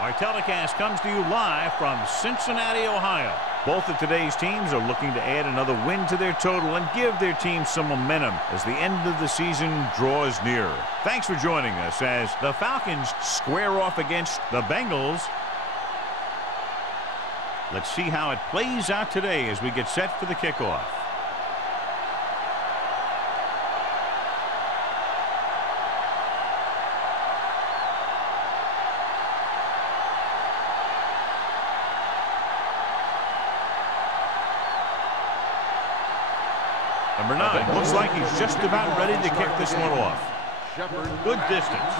Our telecast comes to you live from Cincinnati, Ohio. Both of today's teams are looking to add another win to their total and give their team some momentum as the end of the season draws nearer. Thanks for joining us as the Falcons square off against the Bengals. Let's see how it plays out today as we get set for the kickoff. Number 9 looks like he's just about ready to kick this one off. Good distance.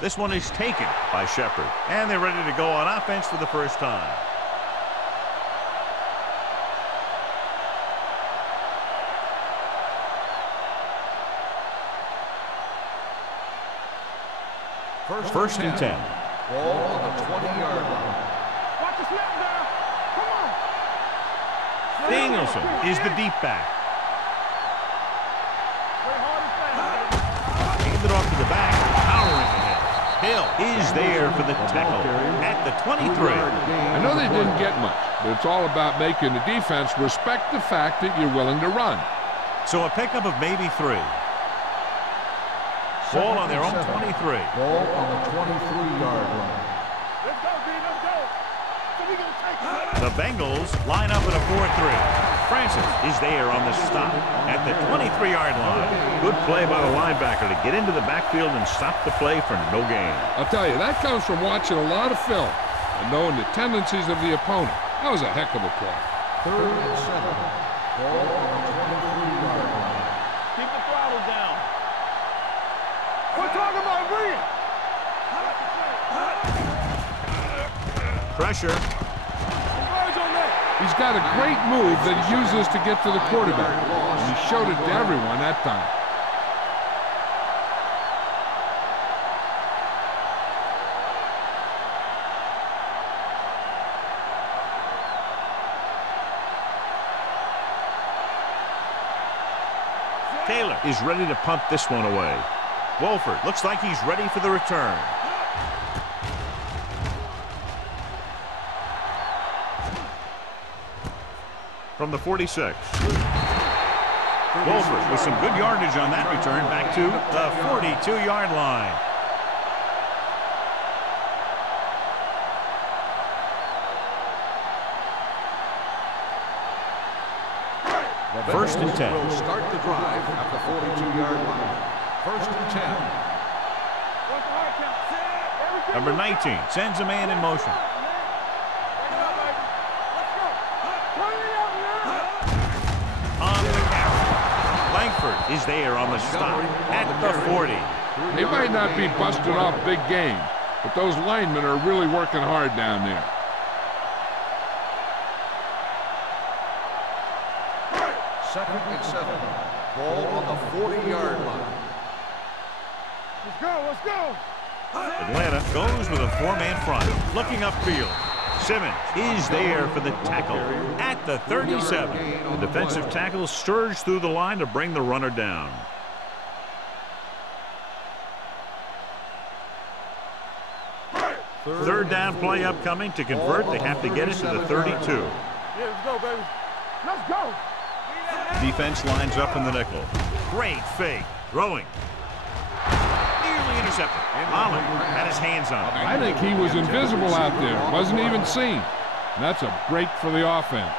This one is taken by Shepard. And they're ready to go on offense for the first time. First and 10. Ball on the 20-yard line. Watch the snap now. Come on. Danielson is the deep back. Handed off to the back. Powering ahead. Hill is there for the tackle at the 23. I know they didn't get much, but it's all about making the defense respect the fact that you're willing to run. So a pickup of maybe 3. Ball on their own 23. Ball on the 23-yard line. Let's go, D. Let's go. So we gonna take it. The Bengals line up in a 4-3. Francis is there on the stop at the 23-yard line. Good play by the linebacker to get into the backfield and stop the play for no gain. I'll tell you, that comes from watching a lot of film and knowing the tendencies of the opponent. That was a heck of a play. 3rd and 7. Ball on the 23-yard line. Keep the throttle down. We're talking about bringing. Pressure. He's got a great move that he uses to get to the quarterback. And he showed it to everyone that time. Taylor is ready to punt this one away. Wolford looks like he's ready for the return. From the 46. Wolford with some good yardage on that return back to the 42-yard line. First and 10. Will start the drive at the 42-yard line. First and 10. What's the hard count? Number 19 sends a man in motion. On the carry. Langford is there on the stop at the 40. They might not be busted off big game, but those linemen are really working hard down there. Second and 7. Ball on the 40-yard line. Let's go. Let's go. Atlanta goes with a 4-man front. Looking upfield. Simmons is there for the tackle at the 37. The defensive tackle surged through the line to bring the runner down. Third down play upcoming. To convert, they have to get it to the 32. Yeah, let's go, baby. Let's go. Defense lines up in the nickel. Great fake. Throwing. Nearly intercepted. Holland had his hands on it. I think he was invisible out there. Wasn't even seen. And that's a break for the offense.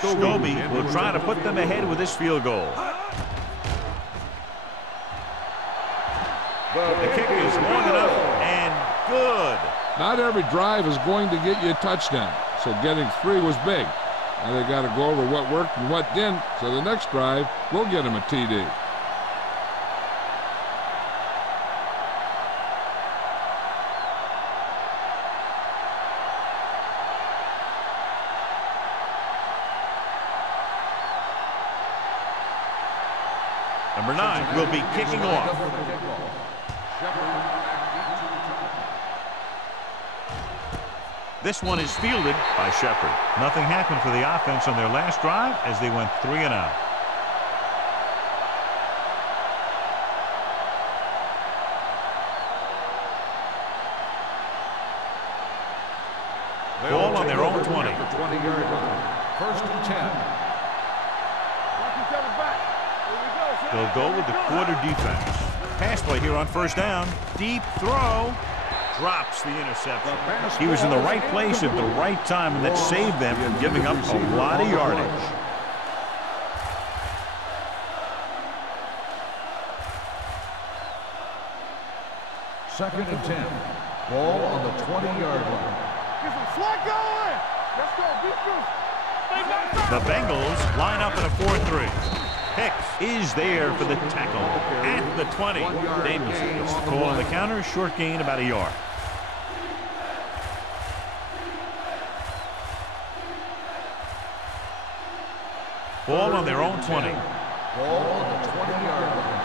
Scobie will try to put them ahead with this field goal. The kick is long enough and good. Not every drive is going to get you a touchdown, so getting 3 was big. Now they got to go over what worked and what didn't, so the next drive will get them a TD. Number 9 will be kicking off. This one is fielded by Shepard. Nothing happened for the offense on their last drive as they went 3 and out. Ball on their own 20. 20-yard line. 1st and 10. They'll go with the quarter defense. Pass play here on 1st down. Deep throw. Drops the interception. He was in the right place at the right time, and that saved them from giving up a lot of yardage. Second and 10. Ball on the 20-yard line. Get some slack going. Let's go. The Bengals line up in a 4-3. Hicks is there for the tackle at the 20. Davis gets the call on the counter. Short gain, about a yard. Ball on their own 20. Ball on the 20-yard line.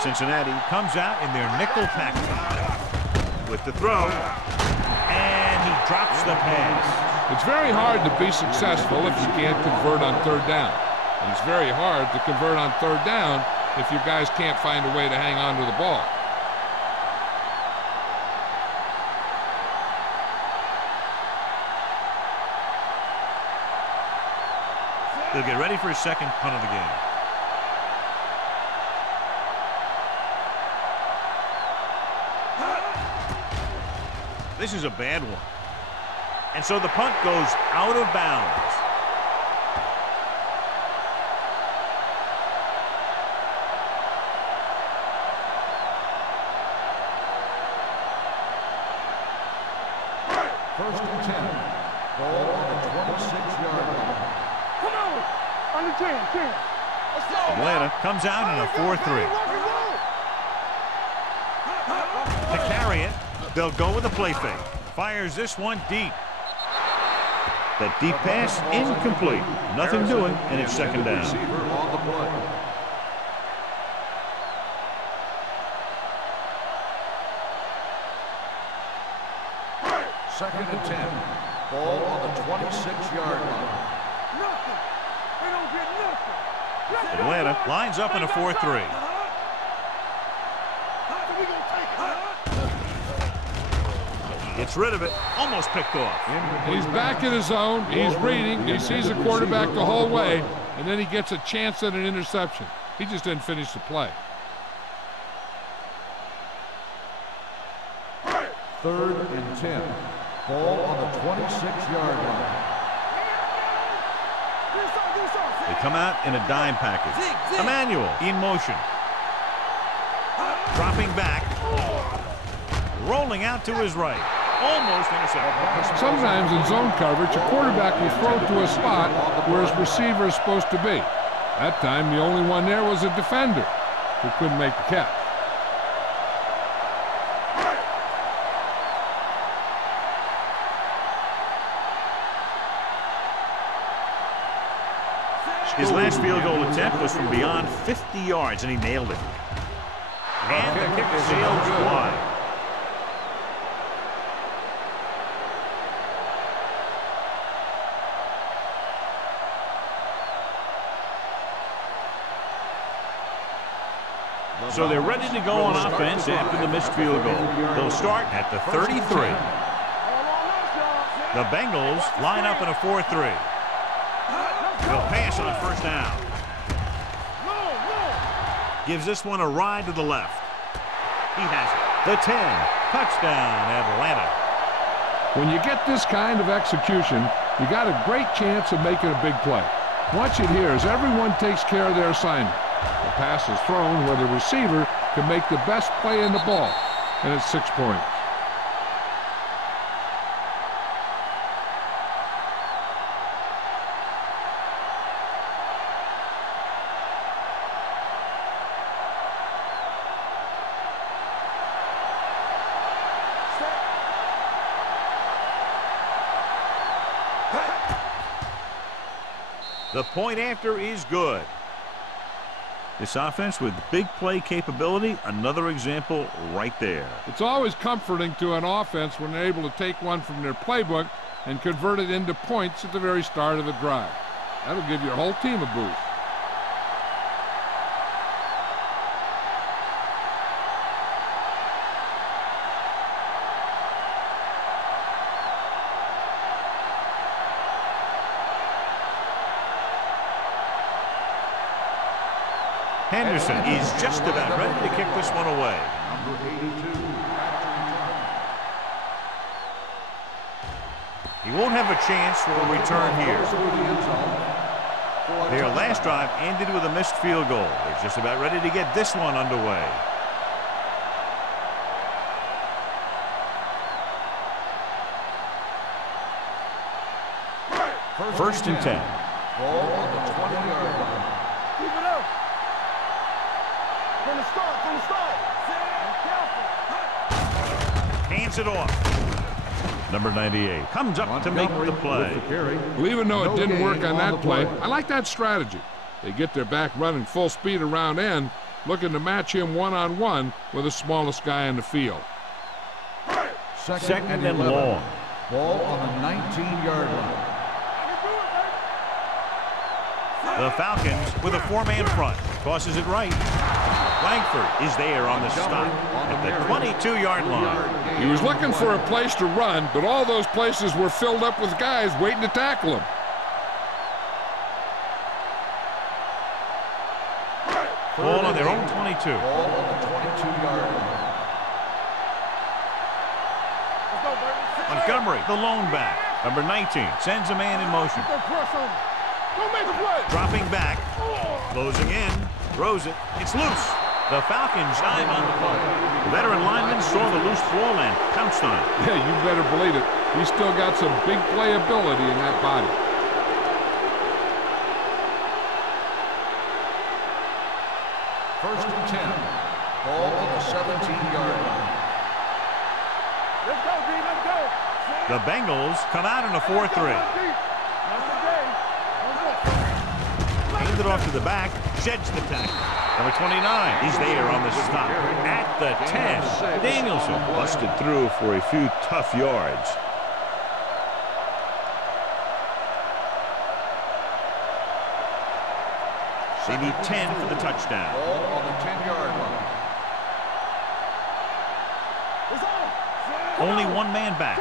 Cincinnati comes out in their nickel package with the throw, and he drops the pass. It's very hard to be successful if you can't convert on 3rd down. And it's very hard to convert on 3rd down if your guys can't find a way to hang on to the ball. They'll get ready for his second punt of the game. This is a bad one. And so the punt goes out of bounds. First and 10. Ball on the 26-yard line. Come on. On the 10. Let's go. Atlanta comes out in a 4-3. To carry it, they'll go with a play fake. Fires this one deep. That deep pass incomplete. Nothing doing, and it's 2nd down. Receiver on the play. Second and 10. Ball on the 26-yard line. Nothing. They don't get nothing. Atlanta lines up in a 4-3. Gets rid of it. Almost picked off. He's back in his zone. He's reading. He sees the quarterback the whole way, and then he gets a chance at an interception. He just didn't finish the play. 3rd and 10. Ball on the 26-yard line. They come out in a dime package. Emmanuel in motion. Dropping back. Rolling out to his right. Almost intercepted. Sometimes in zone coverage, a quarterback will throw to a spot where his receiver is supposed to be. That time, the only one there was a defender who couldn't make the catch. His last field goal attempt was from beyond 50 yards, and he nailed it. And the kick sails wide. So they're ready to go on offense after the missed field goal. They'll start at the 33. The Bengals line up in a 4-3. They'll pass on 1st down. Gives this one a ride to the left. He has it. The 10. Touchdown, Atlanta. When you get this kind of execution, you got a great chance of making a big play. Watch it here as everyone takes care of their assignment. The pass is thrown where the receiver can make the best play in the ball, and it's 6 points. The point after is good. This offense with big play capability, another example right there. It's always comforting to an offense when they're able to take one from their playbook and convert it into points at the very start of the drive. That'll give your whole team a boost. Henderson is just about ready to kick this one away. Number 82. He won't have a chance for a return here. Their last drive ended with a missed field goal. They're just about ready to get this one underway. First and 10. Ball on the 20-yard line. Keep it up. From the start, from the start. Hands it off. Number 98 comes up to make the play. Well, even though it didn't work on that play, I like that strategy. They get their back running full speed around end, looking to match him one-on-one with the smallest guy in the field. Second and long. Ball on the 19-yard line. The Falcons with a four-man front. Tosses it right. Langford is there on the stop at the 22-yard line. He was looking for a place to run, but all those places were filled up with guys waiting to tackle him. Ball on their own 22. Ball on the 22-yard line. Montgomery, the lone back. Number 19 sends a man in motion. Don't make a play. Dropping back, closing in, throws it. It's loose. The Falcons dive on the play. The veteran lineman saw the loose ball and pounced on it. Yeah, you better believe it. He's still got some big playability in that body. First and 10. Ball on the 17-yard line. Let's go, D. Let's go. The Bengals come out in a 4-3. Hands it off to the back, sheds the tackle. Number 29, he's there on the stop at the 10. Danielson busted through for a few tough yards. They need 10 for the touchdown. Ball on the 10-yard line. Only one man back.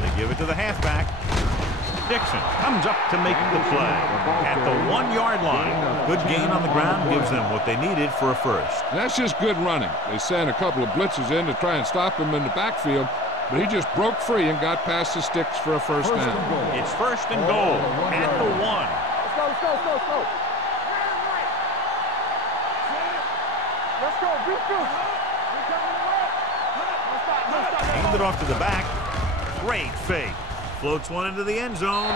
They give it to the halfback. Dixon comes up to make the play at the 1-yard line. Good gain on the ground gives them what they needed for a first. That's just good running. They sent a couple of blitzes in to try and stop him in the backfield, but he just broke free and got past the sticks for a first down. It's first and goal at the 1. Let's go, let's go, let's go, let's go. Let's go, beat this. Hand it off to the back. Great fake. Floats one into the end zone.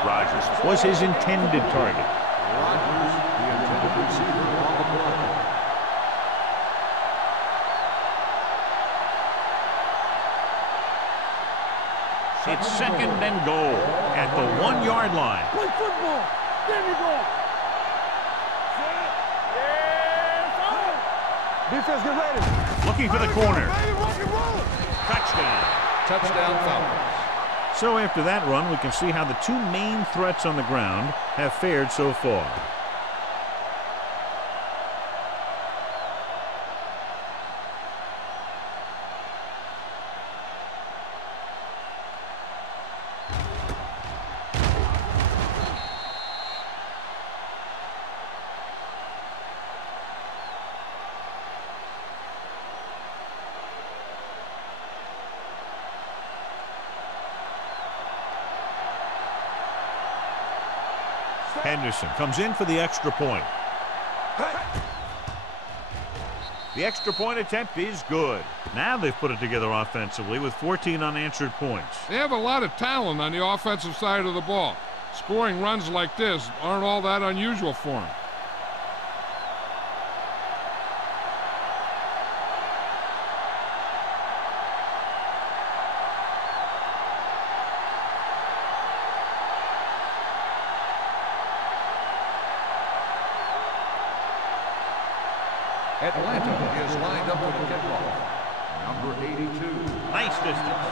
Rodgers was his intended target. Rodgers, the intended receiver on the play. It's second and goal at the 1-yard line. Play football. There you go. Defense, get ready. Looking for the corner. Rock and roll. Touchdown. Touchdown Falcons. So after that run, we can see how the two main threats on the ground have fared so far. Henderson comes in for the extra point. The extra point attempt is good. Now they've put it together offensively with 14 unanswered points. They have a lot of talent on the offensive side of the ball. Scoring runs like this aren't all that unusual for them. Atlanta is lined up for the kickoff. Number 82. Nice distance.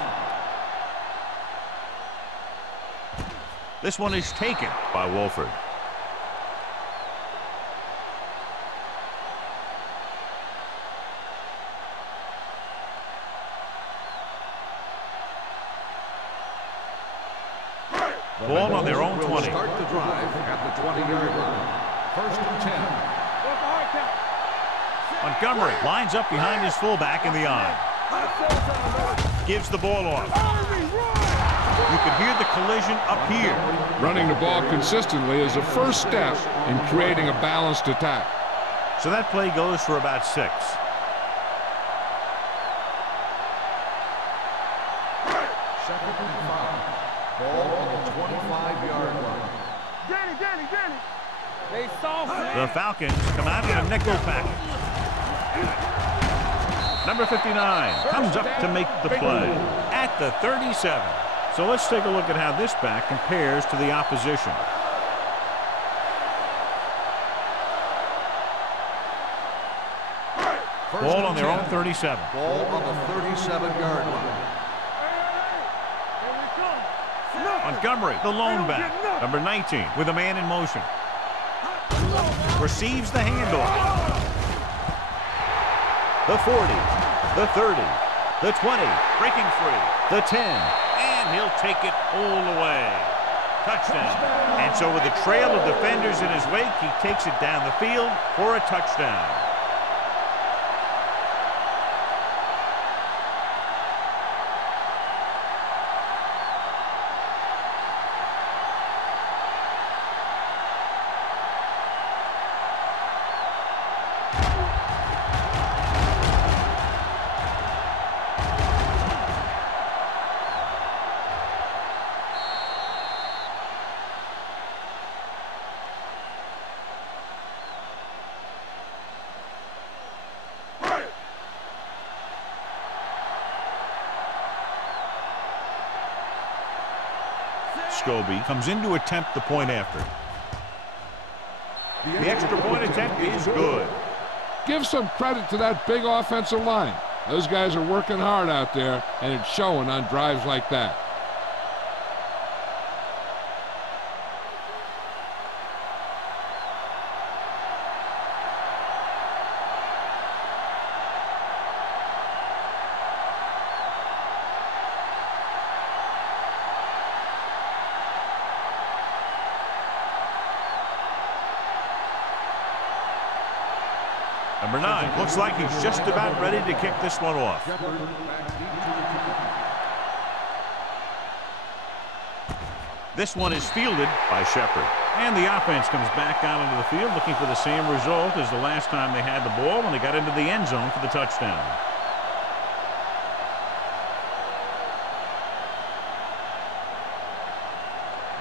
This one is taken by Wolford. Ball on their own 20. Start the drive at the 20-yard line. First and 10. Montgomery lines up behind his fullback in the I. Gives the ball off. You can hear the collision up here. Running the ball consistently is the first step in creating a balanced attack. So that play goes for about 6. Second and 5. Ball on the 25-yard line. Danny. They saw The Falcons come out in a nickel package. Number 59 comes up to make the play at the 37. So let's take a look at how this back compares to the opposition. Ball on their own 37. Ball on the 37-yard line. Montgomery, the lone back. Number 19 with a man in motion. Receives the handoff. The 40, the 30, the 20, breaking free, the 10, and he'll take it all the way. Touchdown. And so with a trail of defenders in his wake, he takes it down the field for a touchdown. Scobie comes in to attempt the point after. The extra point attempt is good. Give some credit to that big offensive line. Those guys are working hard out there, and it's showing on drives like that. Number 9 looks like he's just about ready to kick this one off. This one is fielded by Shepard. And the offense comes back out onto the field looking for the same result as the last time they had the ball when they got into the end zone for the touchdown.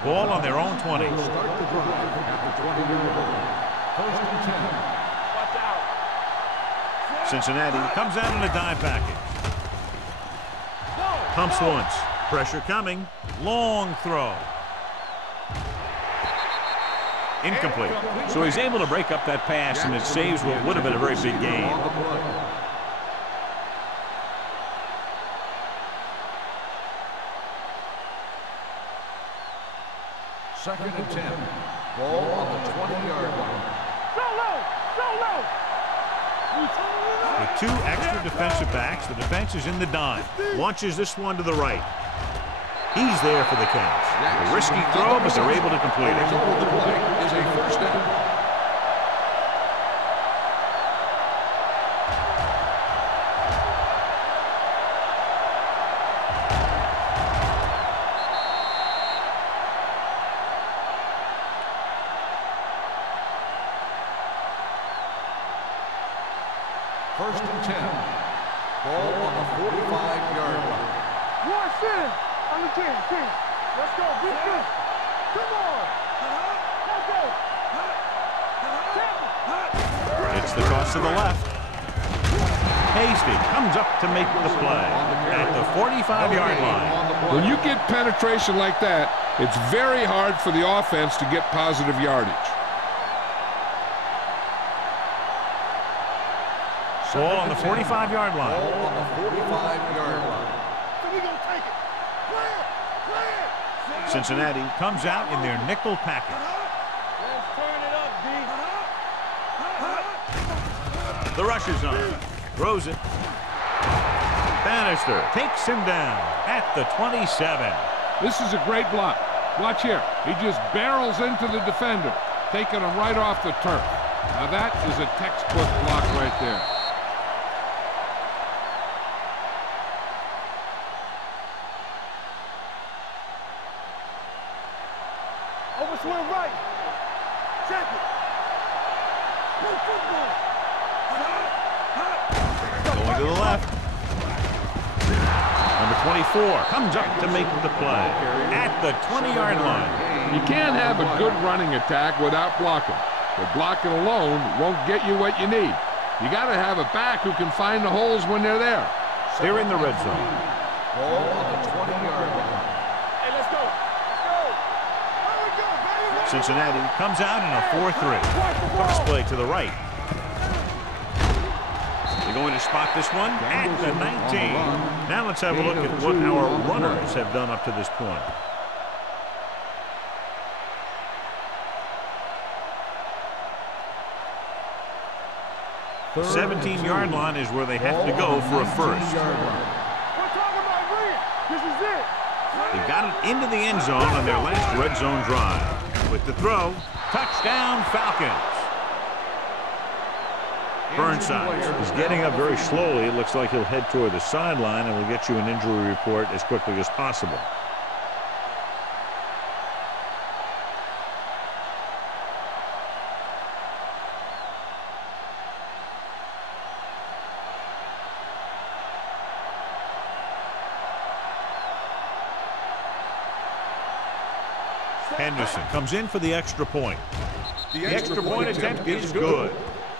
Ball on their own 20. Start the drive at the 20-yard line. First and 10. Cincinnati comes out in a dime package. Pumps once. Pressure coming. Long throw. Incomplete. So he's able to break up that pass, and it saves what would have been a very big gain. Second and 10. Ball on the 20-yard line. So low. With 2 extra defensive backs, the defense is in the dime. Launches this one to the right. He's there for the catch. A risky throw, but they're able to complete it. The play is a first down. First and 10. Ball on the 45-yard line. Watch it. On the 10. Let's go. Beat this. Come on. It's the toss to the left. Hasty comes up to make the play at the 45-yard line. When you get penetration like that, it's very hard for the offense to get positive yardage. Ball on the 45-yard line. Ball on the 45-yard line. So we gonna take it. Play it. Play it. Cincinnati comes out in their nickel package. Let's turn it up, D. The rush is on. Throws it. Bannister takes him down at the 27. This is a great block. Watch here. He just barrels into the defender, taking him right off the turf. Now that is a textbook block right there. Overswing right. Check it. Play football. Going to the left. Number 24 comes up to make the play at the 20-yard line. You can't have a good running attack without blocking. But blocking alone won't get you what you need. You got to have a back who can find the holes when they're there. They're in the red zone. Ball on the 20-yard line. Hey, let's go. Let's go. There we go, baby. Cincinnati comes out in a 4-3. Toss play to the right. They're going to spot this one at the 19. Now let's have a look at what our runners have done up to this point. The 17-yard line is where they have to go for a first. We're talking about Green. This is it. They got it into the end zone on their last red zone drive. With the throw, touchdown Falcons. Burnside is getting up very slowly. It looks like he'll head toward the sideline, and we'll get you an injury report as quickly as possible. Henderson comes in for the extra point. The extra point attempt is good.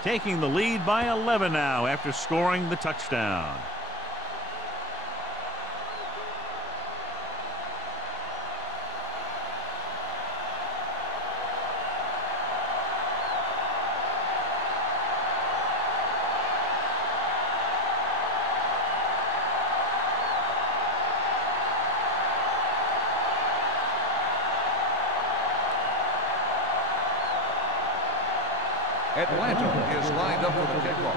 Taking the lead by 11 now after scoring the touchdown. Atlanta is lined up for the kickoff.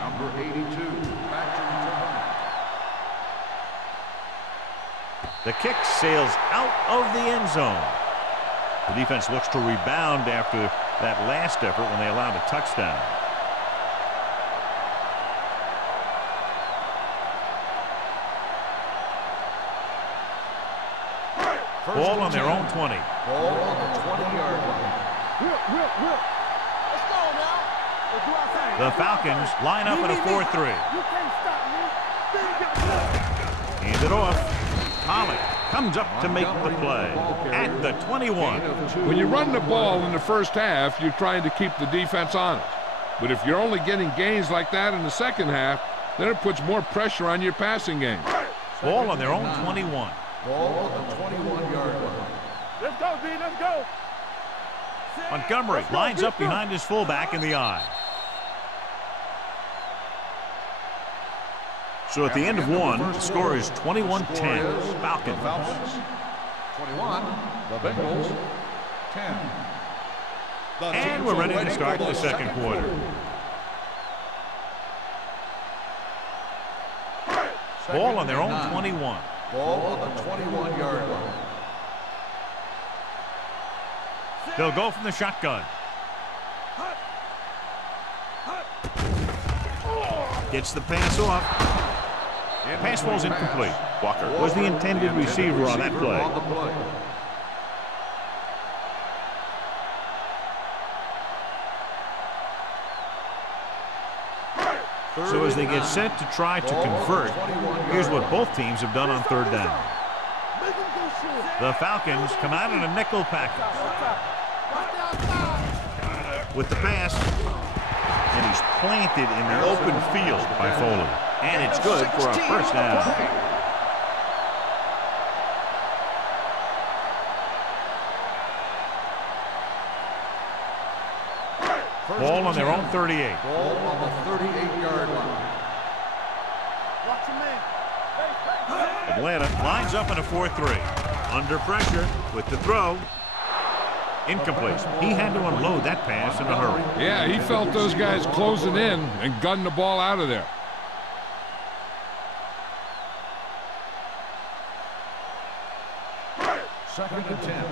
Number 82, back to return. The kick sails out of the end zone. The defense looks to rebound after that last effort when they allowed a touchdown. Ball on their own 20. Ball on the 20-yard line. Whip. Let's go now. Let's do our thing. The Falcons line up in a 4-3. You can't stop me. Hand it off. Holly comes up to make the play at the 21. When you run the ball in the first half, you're trying to keep the defense honest. But if you're only getting gains like that in the second half, then it puts more pressure on your passing game. Ball on their own 21. Ball on the 21-yard line. Let's go, D. Let's go. Montgomery lines up behind his fullback in the eye. So at the end of one, the score is 21-10. Falcons. 21, the Bengals, 10. And we're ready to start the second quarter. Ball on their own 21. Ball on the 21-yard line. They'll go from the shotgun. Gets the pass off. Pass falls incomplete. Walker was the intended receiver on that play. So as they get set to try to convert, here's what both teams have done on third down. The Falcons come out in a nickel package. With the pass, and he's planted in the open field by Foley. And it's good for a first down. Ball on their own 38. Ball on the 38-yard line. Watch your man. Atlanta lines up in a 4-3. Under pressure with the throw. Incomplete. He had to unload that pass in a hurry. Yeah, he felt those guys closing in and gunned the ball out of there. Second and 10.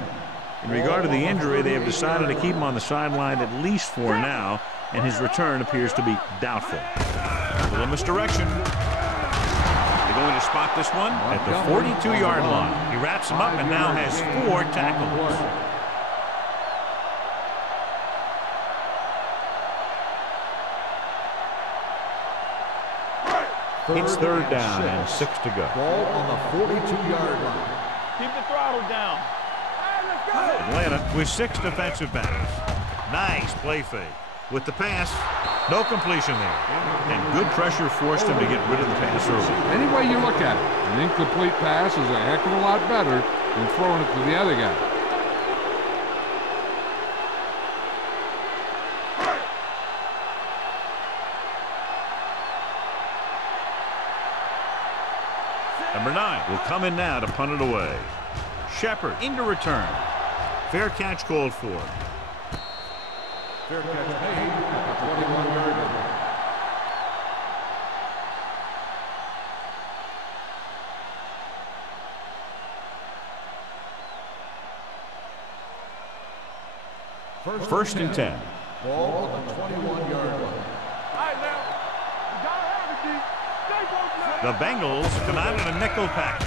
In regard to the injury, they have decided to keep him on the sideline at least for now, and his return appears to be doubtful. A little misdirection. They're going to spot this one at the 42-yard line. He wraps him up and now has 4 tackles. It's third down and 6 to go. Ball on the 42-yard line. Keep the throttle down. Atlanta with 6 defensive backs. Nice play fake. With the pass, no completion there. And good pressure forced him to get rid of the pass early. Any way you look at it, an incomplete pass is a heck of a lot better than throwing it to the other guy. Number 9 will come in now to punt it away. Shepard into return. Fair catch called for. Fair catch made at the 21-yard line. First and 10. Ball on the 21-yard line. All right, now. You gotta have it, D. Stay focused. The Bengals come out in a nickel package.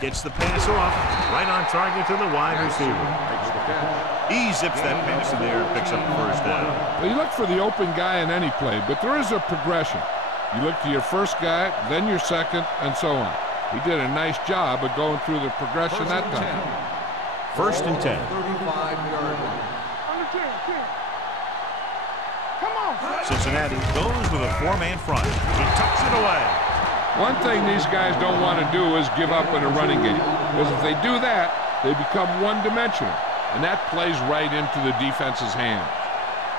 Gets the pass off, right on target to the wide receiver. Makes the catch. He zips that pass in there and picks up the first down. Well, you look for the open guy in any play, but there is a progression. You look to your first guy, then your second, and so on. He did a nice job of going through the progression that time. First and 10. 35-yard line. Under 10, 10. Come on. Cincinnati goes with a 4-man front. He tucks it away. One thing these guys don't want to do is give up in a running game, because if they do that, they become one-dimensional, and that plays right into the defense's hand.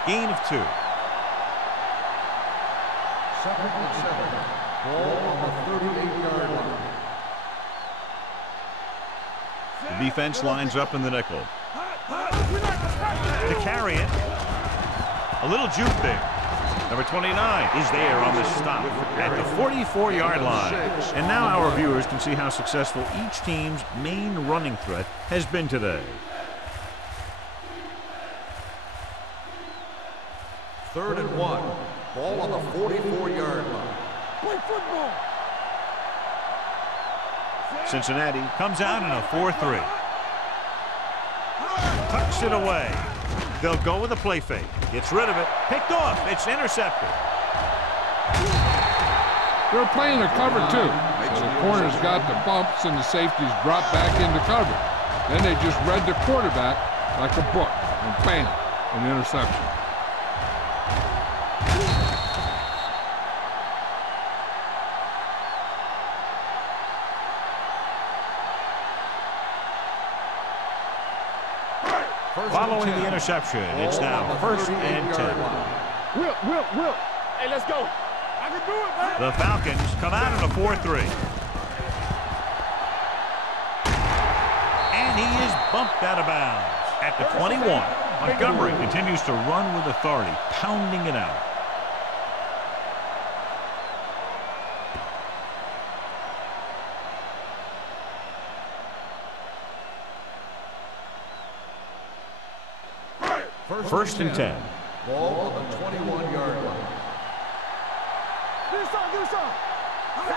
Gain of 2. Second and 7. Ball on the 38-yard line. The defense lines up in the nickel. To carry it. A little juke there. Number 29 is there on the stop at the 44-yard line. And now our viewers can see how successful each team's main running threat has been today. Third and 1. Ball on the 44-yard line. Play football. Cincinnati comes out in a 4-3. Tucks it away. They'll go with a play fake. Gets rid of it. Picked off. It's intercepted. They're playing a cover two. So the corners got the bumps and the safeties dropped back into cover. Then they just read the quarterback like a book. And bam, an interception. Following the interception, it's now first and 10. Will. Hey, let's go. I can do it, man. The Falcons come out in a 4-3. And he is bumped out of bounds at the 21. Montgomery continues to run with authority, pounding it out. First and 10. Ball on the 21-yard line. Do something.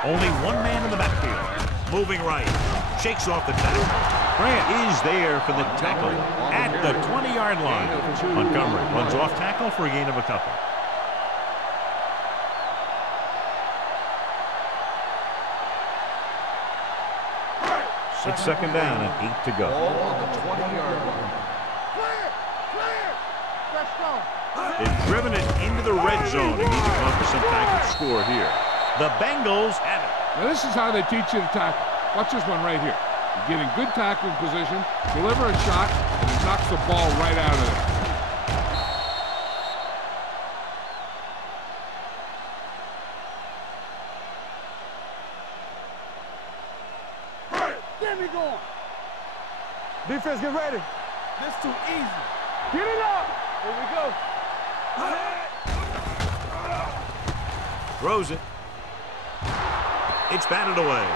Only one man in the backfield. Moving right. Shakes off the tackle. Grant is there for the tackle at the 20-yard line. Montgomery runs off tackle for a gain of a couple. It's second down and 8 to go. Ball on the 20-yard line. Clear. Let's go. They've driven it into the red zone and need to come up with some kind of score here. The Bengals have it. Now this is how they teach you to tackle. Watch this one right here. You get in good tackling position, deliver a shot, and he knocks the ball right out of there. get me going. Defense, get ready. This too easy. Get it up. Here we go. Throws it. It's batted away.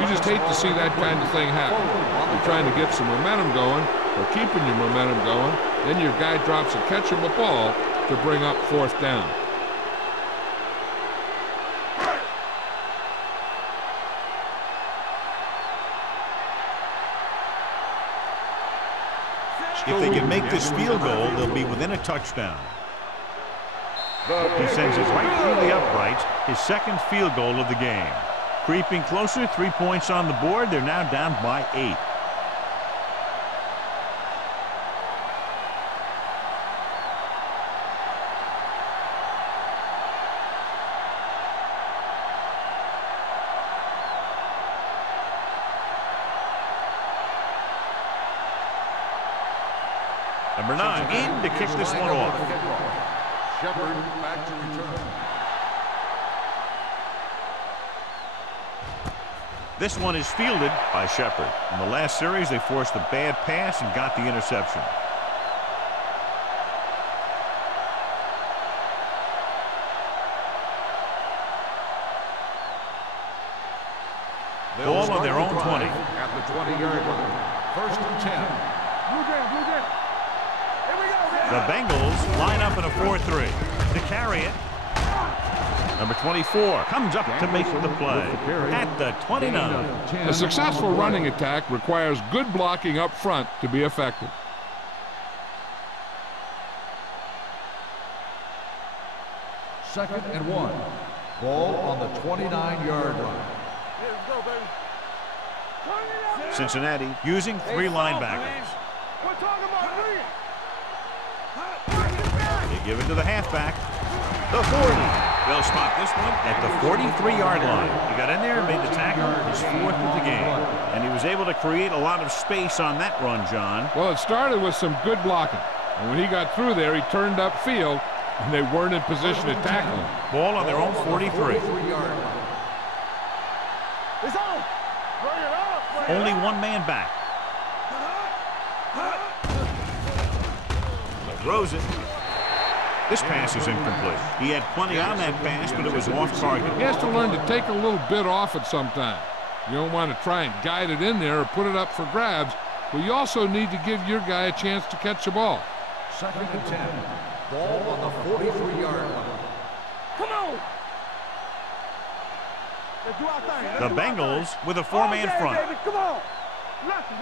You just hate to see that kind of thing happen. You're trying to get some momentum going, or keeping your momentum going, then your guy drops a catchable ball to bring up fourth down. If they can make this field goal, they'll be within a touchdown. He sends it right through the uprights, his second field goal of the game. Creeping closer, 3 points on the board. They're now down by 8. Number 9 in to kick this one off. Shepard back to return. This one is fielded by Shepard. In the last series, they forced a bad pass and got the interception. Ball on their own 20. At the 20-yard line. First and 10. Blue jam, blue jam. Here we go. The Bengals line up in a 4-3. To carry it, number 24 comes up to make the play at the 29. A successful running attack requires good blocking up front to be effective. Second and 1. Ball on the 29-yard line. Let's go, baby. Turn it up. Cincinnati using 3 linebackers. We're talking about three. They give it to the halfback. The 40. They'll spot this one at the 43-yard line. He got in there and made the tackle, his 4th of the game. And he was able to create a lot of space on that run, John. Well, it started with some good blocking. And when he got through there, he turned upfield, and they weren't in position to tackle him. Ball on their own 43. It's on. Bring it up. Only one man back. Throws it. This pass is incomplete. He had plenty on that pass, but it was off target. He has to learn to take a little bit off it sometime. You don't want to try and guide it in there or put it up for grabs, but you also need to give your guy a chance to catch the ball. Second and 10. Ball on the 43-yard line. Come on. Let's do our thing. The Bengals with a 4-man front. Baby. Come on. Lucky.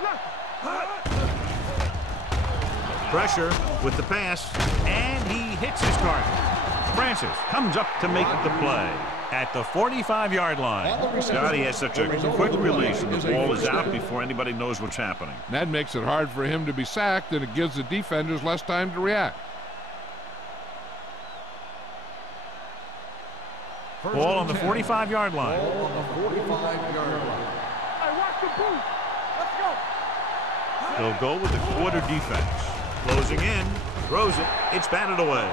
Pressure with the pass, and he hits his target. Francis comes up to make the play at the 45-yard line. Scotty has such a quick release, and the ball is out before anybody knows what's happening. That makes it hard for him to be sacked, and it gives the defenders less time to react. Ball on the 45-yard line. Ball on the 45-yard line. Hey, watch the boot. Let's go. They'll go with the quarter defense. Closing in, throws it, it's batted away.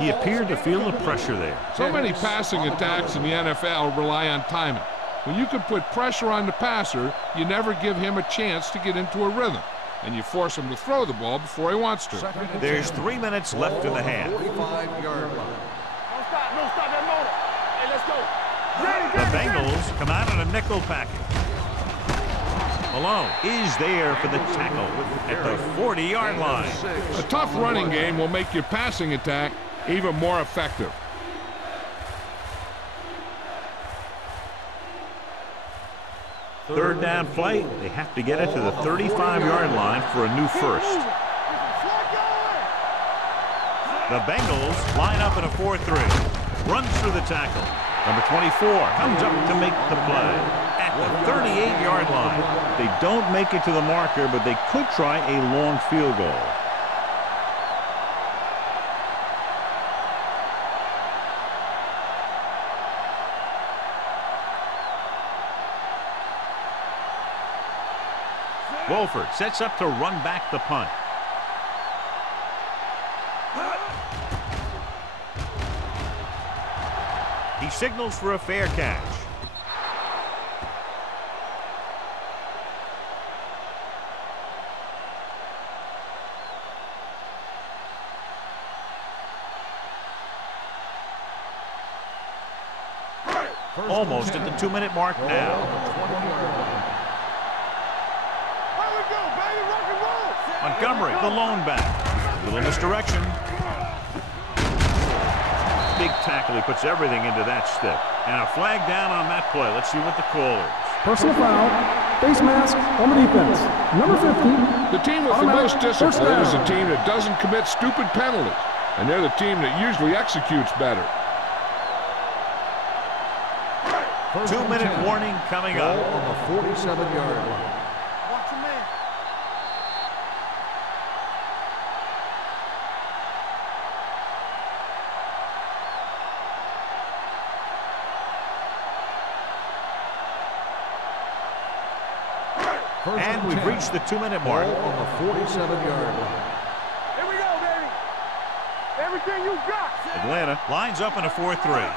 He appeared to feel the pressure there. So many passing attacks in the NFL rely on timing. When you can put pressure on the passer, you never give him a chance to get into a rhythm, and you force him to throw the ball before he wants to. There's 3 minutes left in the half. 45-yard line. Don't stop that motor. Hey, let's go. The Bengals come out in a nickel package. Malone is there for the tackle at the 40-yard line. A tough running game will make your passing attack even more effective. Third down play, they have to get it to the 35-yard line for a new first. The Bengals line up in a 4-3. Runs through the tackle. Number 24 comes up to make the play at the 38-yard line. They don't make it to the marker, but they could try a long field goal. Wolford sets up to run back the punt. He signals for a fair catch. Almost at the 2-minute mark now. Montgomery, the lone back. Little misdirection. Big tackle. He puts everything into that stick. And a flag down on that play. Let's see what the call is. Personal foul, face mask on the defense. Number 50. The team with the most discipline is a team that doesn't commit stupid penalties. And they're the team that usually executes better. 2-minute warning coming up. On the 47-yard line. Watch your man. And we've reached the 2-minute mark. On the 47-yard line. Here we go, baby. Everything you got. Atlanta lines up in a 4-3.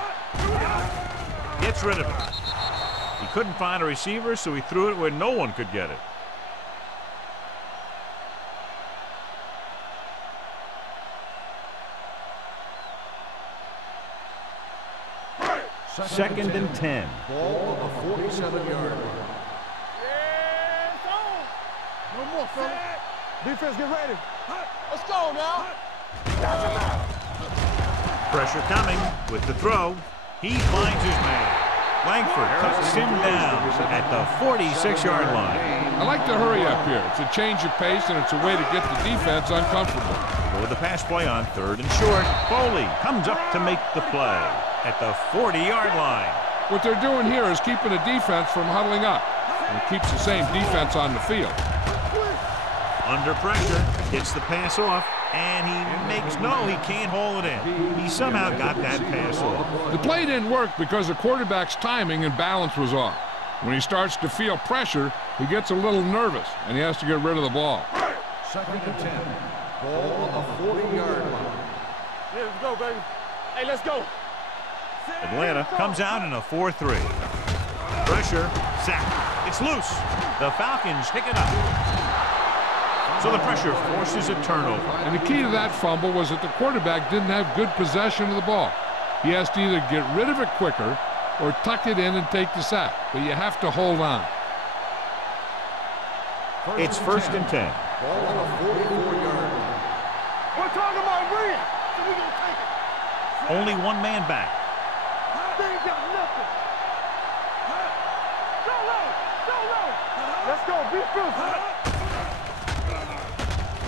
Gets rid of it. He couldn't find a receiver, so he threw it where no one could get it. Second and 10. Ball on the 47-yard line. No more, son. Defense, get ready. Let's go now. Pressure coming with the throw. He finds his man. Langford cuts him down at the 46-yard line. I like to hurry up here. It's a change of pace, and it's a way to get the defense uncomfortable. But with the pass play on 3rd and short, Foley comes up to make the play at the 40-yard line. What they're doing here is keeping the defense from huddling up. And it keeps the same defense on the field. Under pressure, gets the pass off, and he makes he can't haul it in. He somehow got that pass off. The play didn't work because the quarterback's timing and balance was off. When he starts to feel pressure, he gets a little nervous, and he has to get rid of the ball. Second and 10. Ball on the 40-yard line. Here we go, baby. Hey, let's go. Atlanta comes out in a 4-3. Pressure, sack. It's loose. The Falcons pick it up. So the pressure forces a turnover. And the key to that fumble was that the quarterback didn't have good possession of the ball. He has to either get rid of it quicker or tuck it in and take the sack. But you have to hold on. It's 1st and 10. Ball on the 44-yard line. We're talking about Rhea. So we're going to take it. Only one man back. They ain't got nothing. Go low. Go low. Let's go. Be first.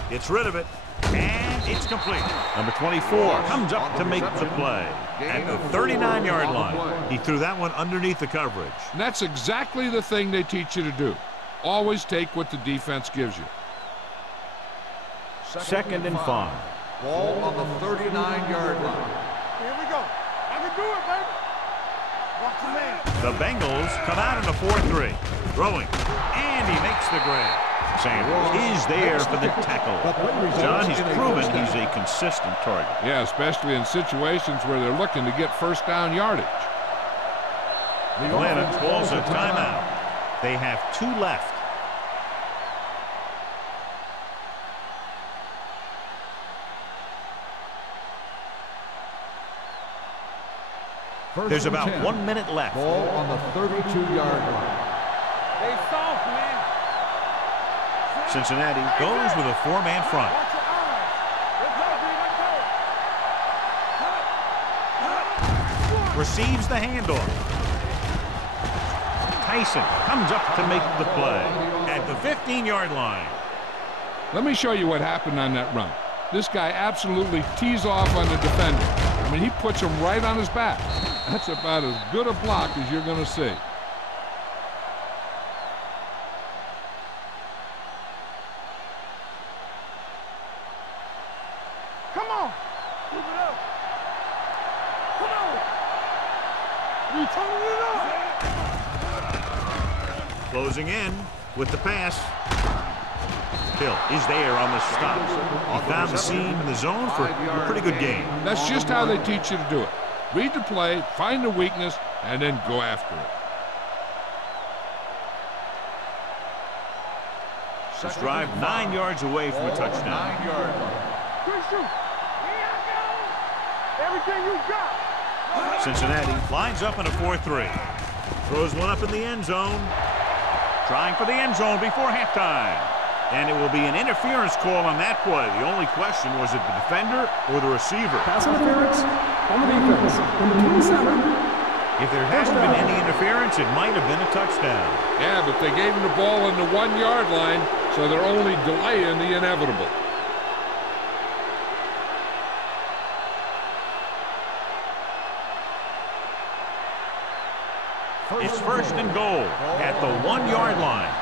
Gets rid of it, and it's complete. Number 24 comes up to make the play at the 39-yard line. He threw that one underneath the coverage. And that's exactly the thing they teach you to do. Always take what the defense gives you. Second and 5. Ball on the 39-yard line. Here we go. I can do it, baby. Watch your man. The Bengals come out in a 4-3. Throwing, and he makes the grab. Sanders is there for the tackle. John, he's proven he's a consistent target. Yeah, especially in situations where they're looking to get first down yardage. Atlanta calls a timeout. They have 2 left. There's about 1 minute left. Ball on the 32-yard line. They soft, man. Cincinnati goes with a 4-man front. Watch your eyes. Let's go, B. Let's go. Receives the handoff. Tyson comes up to make the play at the 15-yard line. Let me show you what happened on that run. This guy absolutely tees off on the defender. I mean, he puts him right on his back. That's about as good a block as you're going to see. Come on. Keep it up. Come on. You turning it up. Closing in with the pass. Hill is there on the stop. He found the seam in the zone for a pretty good game. That's just how they teach you to do it. Read the play, find the weakness, and then go after it. This drive 9 yards away from a touchdown. 9-yard line. Good shoot. Here I go. Everything you got. Cincinnati lines up in a 4-3. Throws one up in the end zone. Trying for the end zone before halftime. And it will be an interference call on that play. The only question was it the defender or the receiver? Pass interference on the defense. Number 27. If there hasn't been any interference, it might have been a touchdown. Yeah, but they gave him the ball on the 1-yard line, so they're only delaying the inevitable. It's first and goal at the 1-yard line.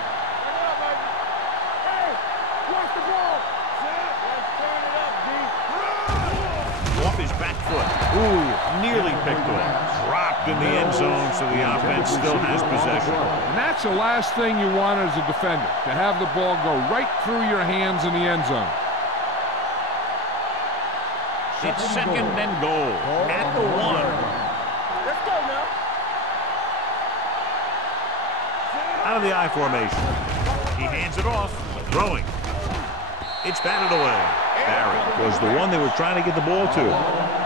Off his back foot. Ooh, nearly picked off. Dropped in the end zone, so the offense still has possession. And that's the last thing you want as a defender, to have the ball go right through your hands in the end zone. It's second and goal at the 1. Let's go now. Out of the I formation. He hands it off. Throwing. It's batted away. Barrett was the one they were trying to get the ball to.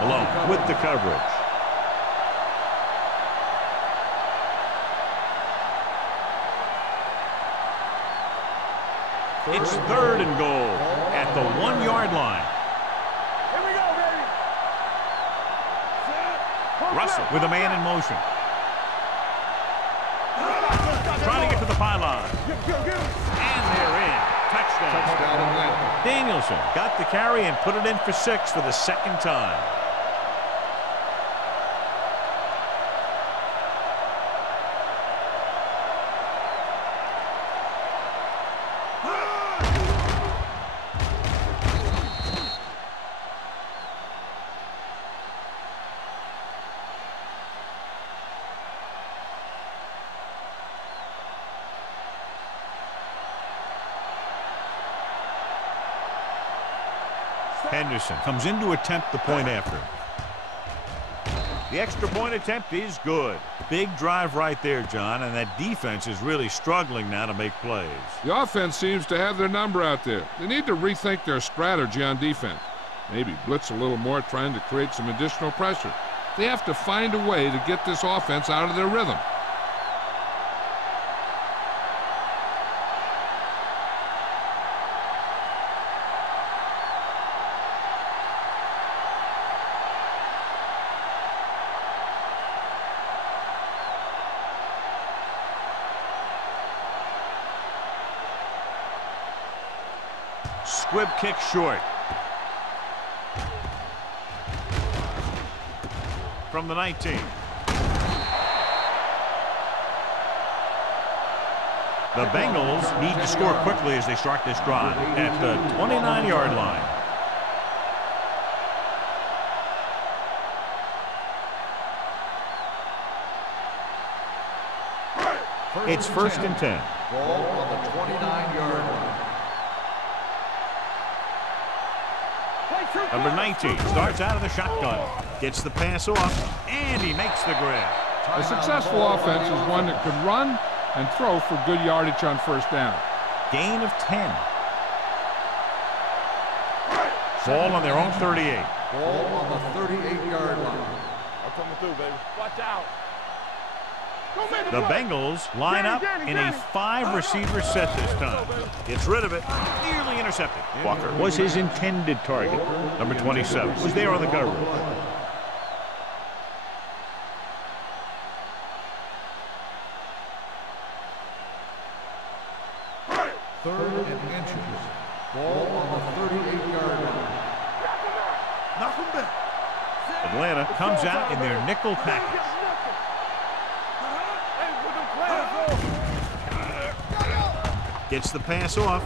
Alone with the coverage. It's third and goal at the 1-yard line. Here we go, baby. Russell with a man in motion. Trying to get to the pylon. And they're in. Touchdown. Touchdown Atlanta. Danielson got the carry and put it in for 6 for the second time. Henderson comes in to attempt the point after. The extra point attempt is good. Big drive right there, John, and that defense is really struggling now to make plays. The offense seems to have their number out there. They need to rethink their strategy on defense. Maybe blitz a little more, trying to create some additional pressure. They have to find a way to get this offense out of their rhythm. Squib kick short. From the 19. The Bengals need to score quickly as they start this drive at the 29-yard line. It's first and 10. Ball on the 29-yard line. Number 19 starts out of the shotgun, gets the pass off, and he makes the grab. A successful offense is one that could run and throw for good yardage on first down. Gain of 10. Ball on their own 38. Ball on the 38-yard line. I'm coming through, baby. Watch out. The Bengals line up in a 5-receiver set this time. Gets rid of it. Nearly intercepted. Walker was his intended target. Number 27 was there on the coverage. Third and inches. Ball on the 38-yard line. Knock him back. Atlanta comes out in their nickel package. Gets the pass off.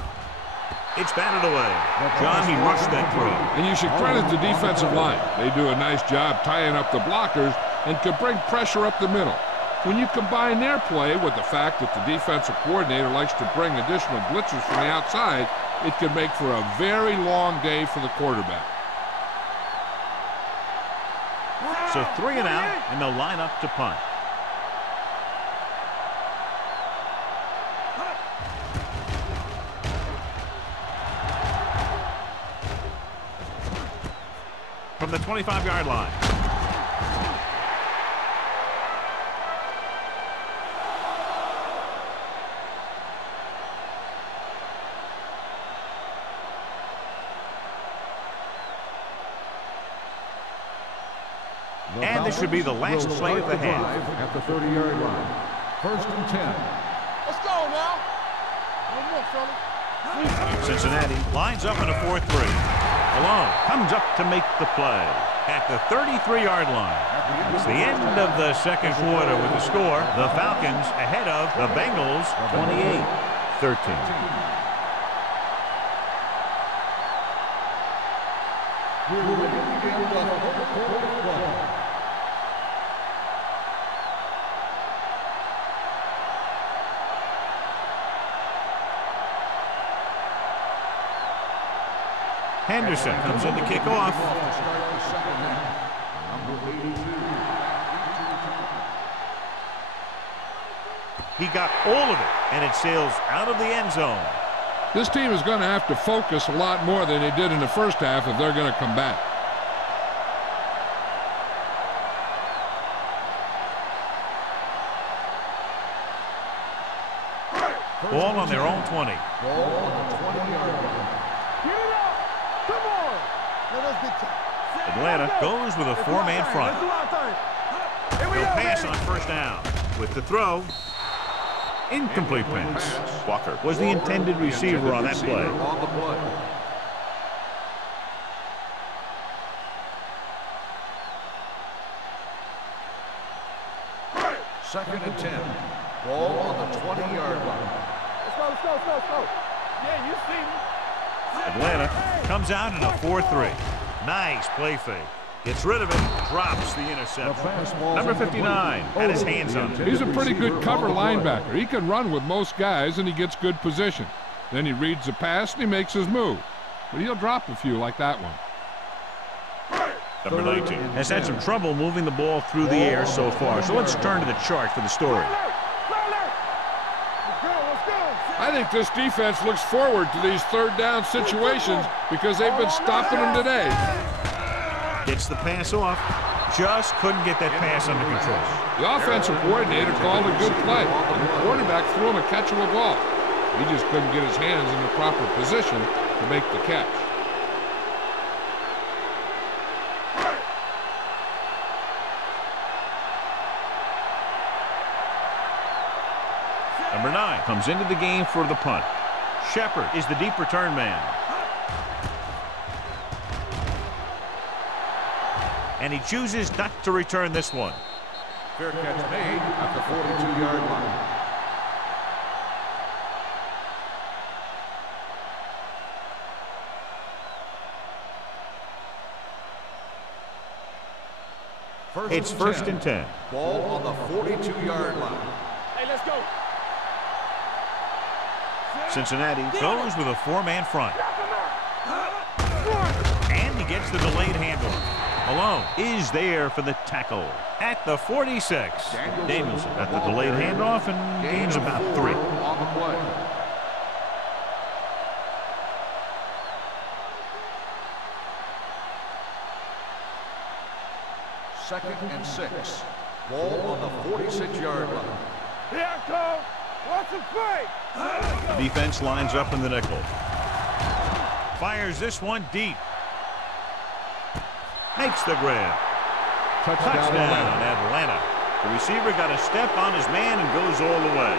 It's batted away. John, he rushed that throw. And you should credit the defensive line. They do a nice job tying up the blockers and can bring pressure up the middle. When you combine their play with the fact that the defensive coordinator likes to bring additional blitzers from the outside, it can make for a very long day for the quarterback. So 3 and out, and they'll line up to punt. From the 25-yard line. And this should be the last play of the half. At the 30-yard line. 1st and 10. Let's go now. One more, fella. Cincinnati lines up in a 4-3. Malone comes up to make the play at the 33-yard line. It's the end of the second quarter with the score. The Falcons ahead of the Bengals 28-13. We're ready to begin the fourth quarter. Henderson comes in to kick off. To start the second half. Number 82. He got all of it, and it sails out of the end zone. This team is going to have to focus a lot more than they did in the first half if they're going to come back. Ball on their own 20. Ball on the 20-yard line. Get it up. Come on. Let us get time. Atlanta goes with a four-man front. Let's do our thing. Here we He'll go, pass baby. on first down. With the throw, incomplete pass. Walker was the intended receiver on that play. On the play. Second and 10. Ball on the 20-yard line. Let's go. Yeah, you see me. Atlanta comes out in a 4-3. Nice play fake. Gets rid of it, drops the interception. Number 59 had his hands on it. He's a pretty good cover linebacker. He can run with most guys, and he gets good position. Then he reads the pass, and he makes his move. But he'll drop a few like that one. Number 19 has had some trouble moving the ball through the air so far. So let's turn to the chart for the story. I think this defense looks forward to these third down situations because they've been stopping them today. Gets the pass off. Just couldn't get that pass under control. The offensive coordinator called a good play, and the quarterback threw him a catchable ball. He just couldn't get his hands in the proper position to make the catch. Number 9 comes into the game for the punt. Shepard is the deep return man. And he chooses not to return this one. Fair catch made at the 42-yard line. It's first and 10. Ball on the 42-yard line. Hey, let's go. Cincinnati goes with a four-man front. And he gets the delayed handoff. Malone is there for the tackle at the 46. Danielson got the delayed handoff and gains about 3. On the play. Second and 6. Ball on the 46-yard line. Here I come. Watch him play. The defense lines up in the nickel. Fires this one deep. Makes the grab. Touchdown, Atlanta. The receiver got a step on his man and goes all the way.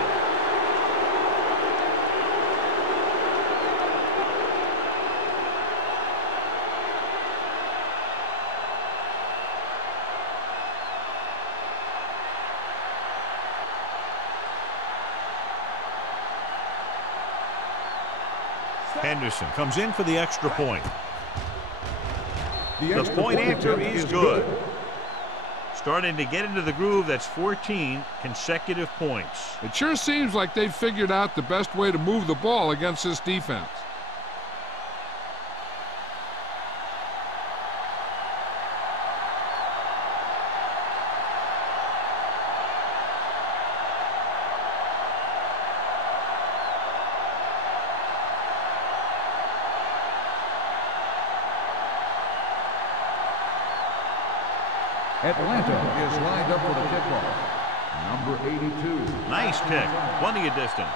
Henderson comes in for the extra point. The point after is good. Starting to get into the groove. That's 14 consecutive points. It sure seems like they've figured out the best way to move the ball against this defense. Atlanta is lined up for the kickoff. Number 82. Nice kick. Plenty of distance.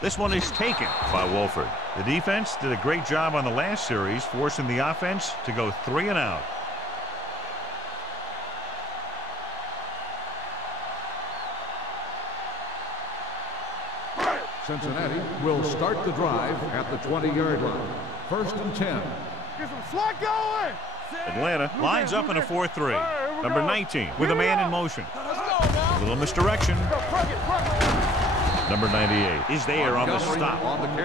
This one is taken by Wolford. The defense did a great job on the last series, forcing the offense to go 3 and out. Cincinnati will start the drive at the 20-yard line. 1st and 10. Get some slot going. Atlanta lines up in a 4-3. Number 19 with a man in motion. A little misdirection. Number 98 is there on the stop.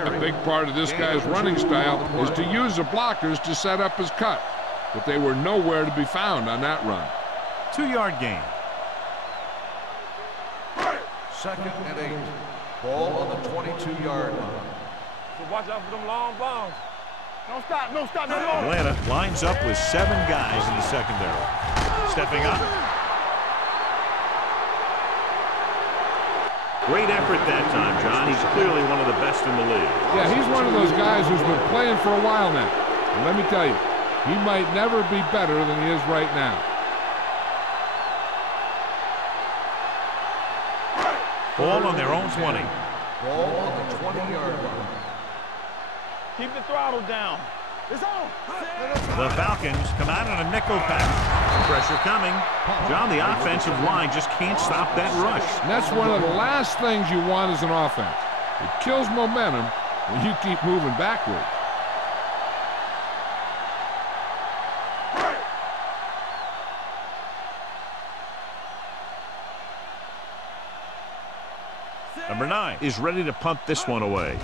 A big part of this guy's running style is to use the blockers to set up his cut. But they were nowhere to be found on that run. 2-yard gain. 2nd and 8. Ball on the 22-yard line. So watch out for them long bombs. Don't stop, no stop, no long. Atlanta lines up with 7 guys in the secondary. Stepping up. Great effort that time, John. He's clearly one of the best in the league. Yeah, he's one of those guys who's been playing for a while now. And let me tell you, he might never be better than he is right now. Ball on their own 20. Ball on the 20-yard line. Keep the throttle down. It's on. The Falcons come out in a nickel package. Pressure coming. John, the offensive line just can't stop that rush. And that's one of the last things you want as an offense. It kills momentum when you keep moving backward. Number 9 is ready to punt this one away.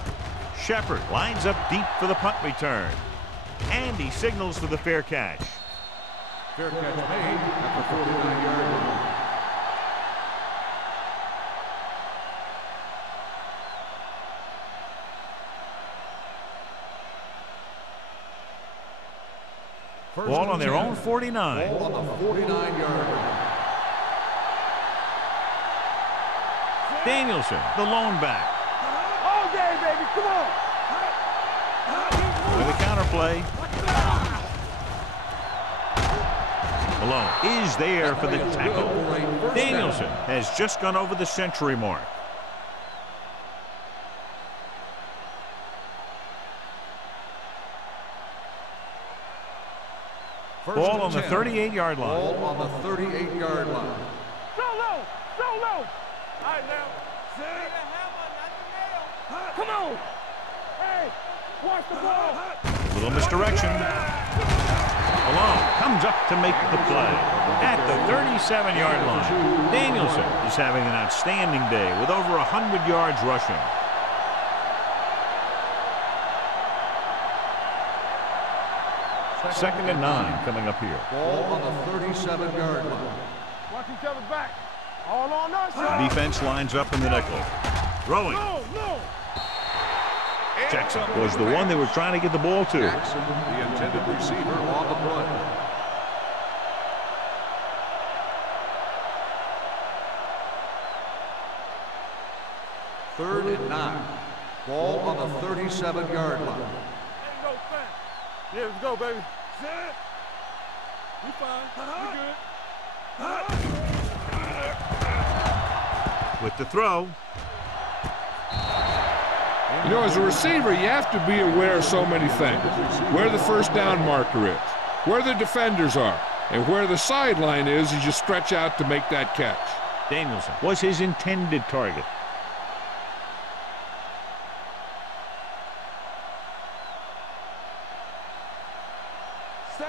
Shepard lines up deep for the punt return. And he signals for the fair catch. Fair catch made at the 49-yard line. Ball on their own 49. Ball on the 49-yard line. Danielson, the lone back. All day, baby, come on. With a counterplay. Malone is there for the tackle. Danielson has just gone over the century mark. Ball on the 38-yard line. Ball on the 38-yard line. So low, so low. All right, now. Come on. Hey, watch the ball. Little misdirection. Malone comes up to make the play at the 37-yard line. Danielson is having an outstanding day with over 100 yards rushing. Second and 9 coming up here. Ball on the 37-yard line. Watch each other back. All on us. Defense lines up in the nickel. Throwing. No, no. Jackson was the one they were trying to get the ball to. Jackson, the intended receiver on the play. Third and 9. Ball on the 37-yard line. Yeah, let's go, baby. Set. We fine. We good. With the throw. You know, as a receiver, you have to be aware of so many things. Where the first down marker is, where the defenders are, and where the sideline is as you stretch out to make that catch. Danielson was his intended target.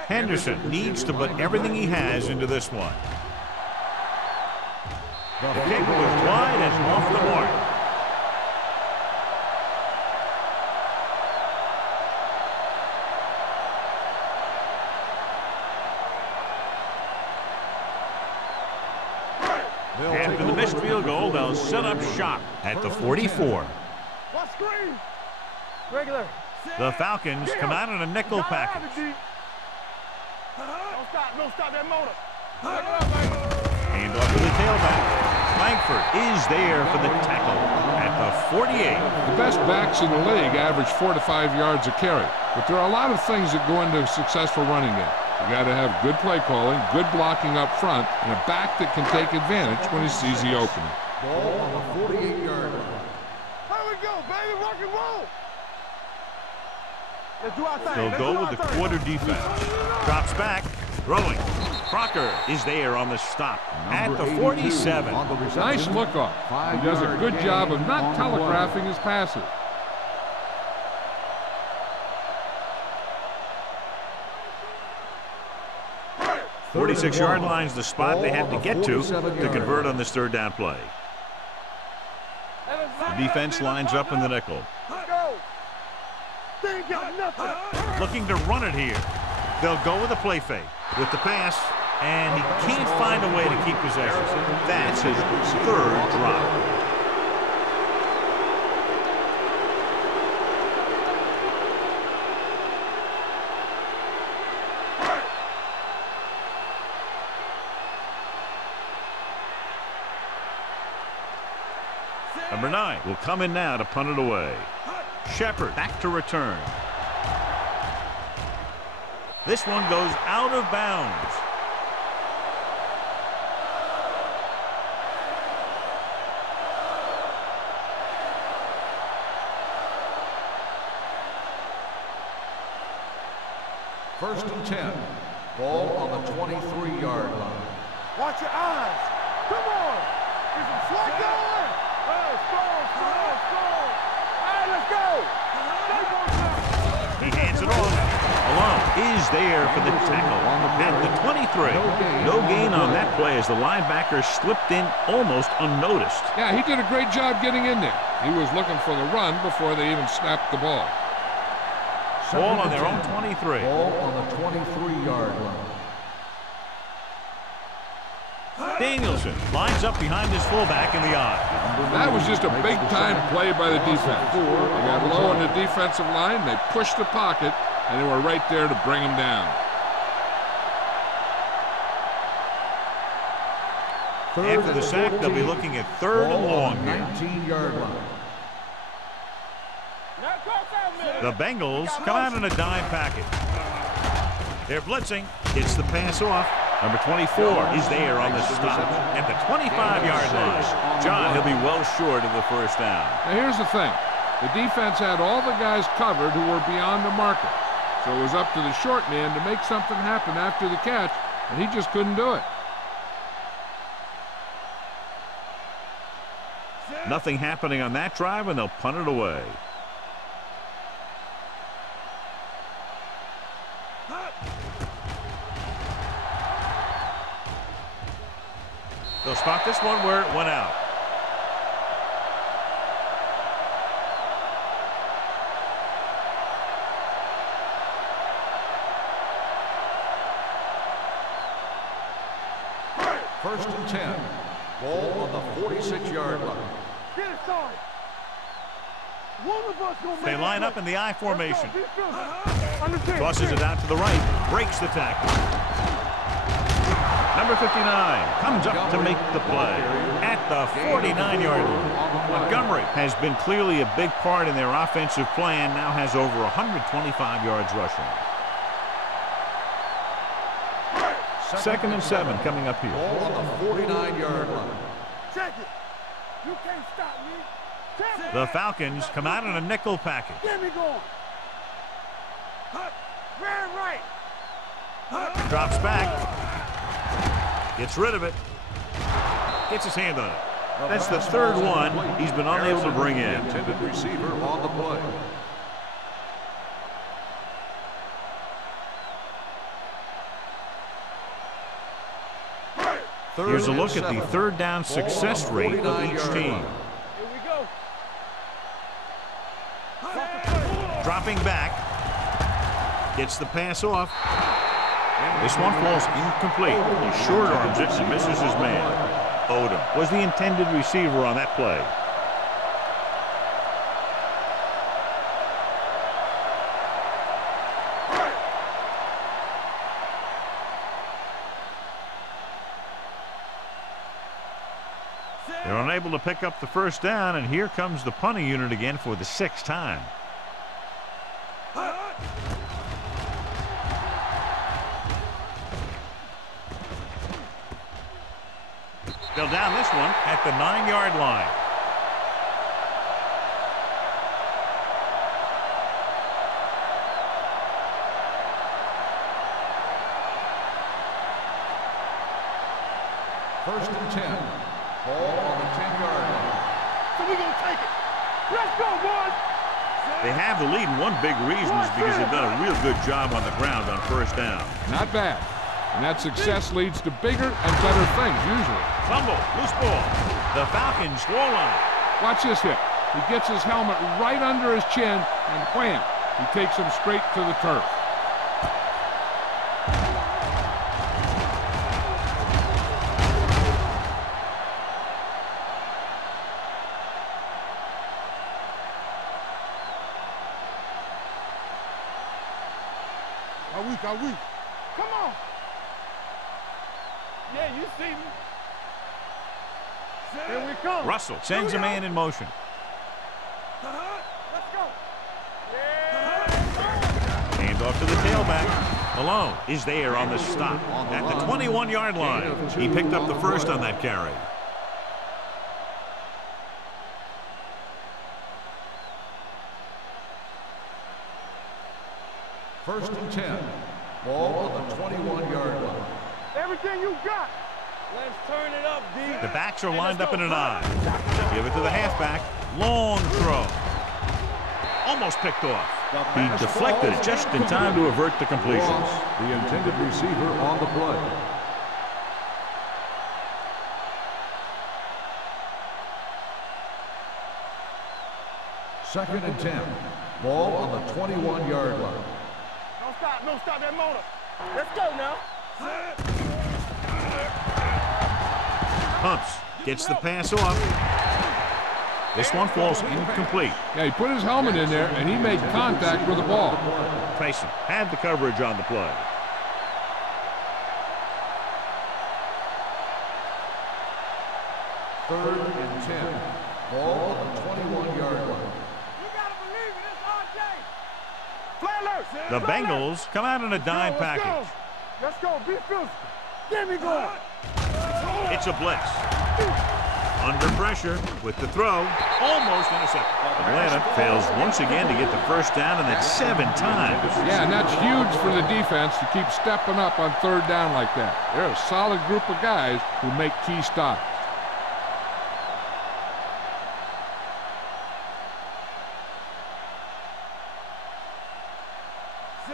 Henderson needs to put everything he has into this one. The kick was wide and off the mark. After the missed field goal, they'll set up shop at the 44. What screen? Regular. The Falcons come out in a nickel package. Don't stop that motor. Hand off to the tailback. Langford is there for the tackle at the 48. The best backs in the league average 4 to 5 yards a carry. But there are a lot of things that go into a successful running game. You got to have good play calling, good blocking up front, and a back that can take advantage when he sees the opening. Ball on the 48-yard line. Here we go, baby. Rock and roll. Let's do our thing. They'll go with the quarter defense. Drops back, throwing. Crocker is there on the stop at the 47. Nice look off. He does a good job of not telegraphing his passes. The 46-yard line's the spot they had to get to convert on this third down play. The defense lines up in the nickel. Looking to run it here. They'll go with a play fake with the pass, and he can't find a way to keep possession. That's his third drop. Number 9 will come in now to punt it away. Shepard back to return. This one goes out of bounds. First and 10. Ball on the 23-yard line. Watch your eyes. Come on. Is it slot going? Hey, score. All right, let's go. He hands it off. Alone is there for the tackle at the 23. No gain on that play as the linebacker slipped in almost unnoticed. Yeah, he did a great job getting in there. He was looking for the run before they even snapped the ball. Ball on their own 23. Ball on the 23-yard line. Danielson lines up behind his fullback in the eye. That was just a big-time play by the defense. They got low on the defensive line, they pushed the pocket, and they were right there to bring him down. After the sack, they'll be looking at third and long here. 19-yard line. The Bengals come out in a dime package. They're blitzing. Gets the pass off. Number 24 is there on the stop at the 25-yard line. John, he'll be well short of the first down. Now here's the thing. The defense had all the guys covered who were beyond the marker. So it was up to the short man to make something happen after the catch, and he just couldn't do it. Nothing happening on that drive, and they'll punt it away. They'll spot this one where it went out. First and 10. Ball on the 46-yard line. Get it started. One of us gonna They make line it. up in the I formation. Understand. Tosses it out to the right. Breaks the tackle. Number 59 comes up to make the play at the 49-yard line. Montgomery has been clearly a big part in their offensive plan, now has over 125 yards rushing. Second and 7 coming up here. Ball on the 49-yard line. Check it. You can't stop me. Check it. The Falcons come out in a nickel package. Get me going. Very right. Drops back. Gets rid of it. Gets his hand on it. That's the third one he's been unable to bring in. Intended receiver on the play. Here's a look at the third down success rate of each team. Here we go. Dropping back. Gets the pass off. This one falls incomplete. He short arms it and misses his man. Odom was the intended receiver on that play. They're unable to pick up the first down, and here comes the punting unit again for the 6th time. They'll down this one at the 9-yard line. First and 10. Ball on the 10-yard line. So we're going to take it. Let's go, boys. They have the lead, and one big reason is because they've done a real good job on the ground on first down. Not bad. And that success leads to bigger and better things, usually. Fumble, loose ball. The Falcons score line. Watch this hit. He gets his helmet right under his chin, and wham, he takes him straight to the turf. Are we? Come on. Yeah, you see me. Here we come. Russell sends a man in motion. Let's go. Hand off to the tailback. Malone is there on the stop at the 21-yard line. He picked up the first on that carry. First and 10. Ball on the 21-yard line. Everything you got. Let's turn it up, D. The backs are lined up in an I. They give it to the halfback. Long throw. Almost picked off. He deflected it just in time to avert the completion. The intended receiver on the play. Second and 10. Ball on the 21-yard line. Don't stop that motor. Let's go now. Hunts gets the pass off. This one falls incomplete. Yeah, he put his helmet in there, and he made contact with the ball. Tyson had the coverage on the play. Third and 10. Ball on the 21-yard line. You got to believe it. It's RJ. Play alert. The Bengals come out in a dime package. Let's go. Be physical. Get me going. It's a blitz. Under pressure with the throw. Almost intercepted. Atlanta fails once again to get the first down, and that's 7 times. Yeah, and that's huge for the defense to keep stepping up on third down like that. They're a solid group of guys who make key stops.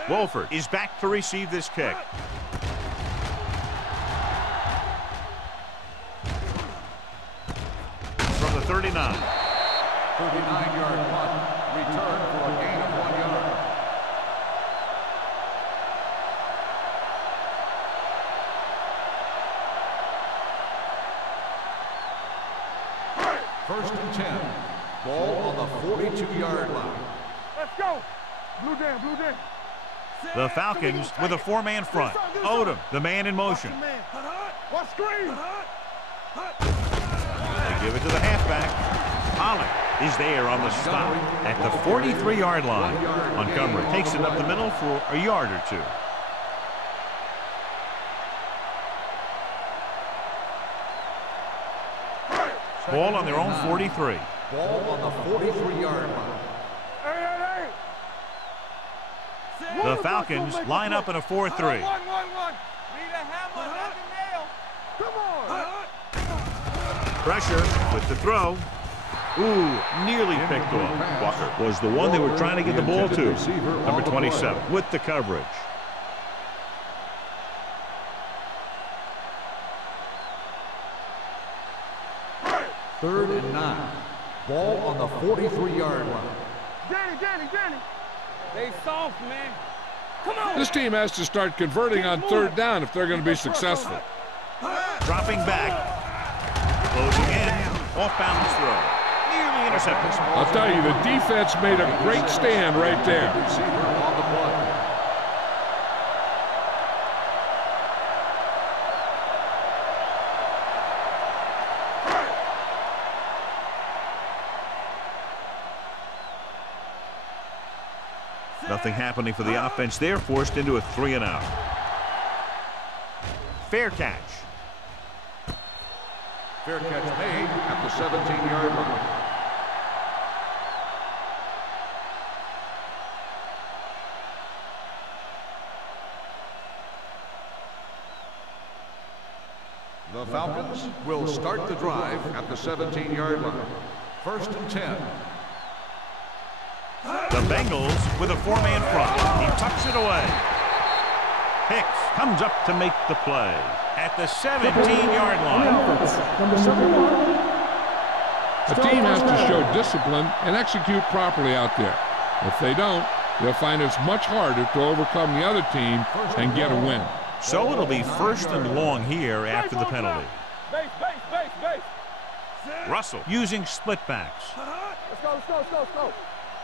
Wolford is back to receive this kick. From the 39. 39-yard punt. Return for a gain of 1 yard. First and 10. Ball on the 42-yard line. Let's go. Blue down. The Falcons with a 4-man front. Odom, the man in motion. What screen? They give it to the halfback. Holland is there on the stop at the 43-yard line. Montgomery takes it up the middle for a yard or two. Ball on their own 43. Ball on the 43-yard line. Hey. The Falcons line up in a 4-3. One. Need a hammer, not a nail. Come on. Pressure with the throw. Ooh, nearly picked off. Walker was the one they were trying to get the ball to. Number 27 with the coverage. Third and 9. Ball on the 43-yard line. Danny. They soft, man. Come on. This team has to start converting on third down if they're going to be successful. Dropping back. Closing in. Off-balance throw. Nearly intercepted. I'll tell you, the defense made a great stand right there. Receiver on the play. Nothing happening for the offense. They're forced into a 3-and-out. Fair catch. Fair catch made at the 17-yard line. The Falcons will start the drive at the 17-yard line. 1st and 10. The Bengals with a four-man front. He tucks it away. Hicks comes up to make the play at the 17-yard line. A team has to show discipline and execute properly out there. If they don't, they'll find it's much harder to overcome the other team and get a win. So it'll be 1st and long here after the penalty. Base. Russell using split backs. Let's go.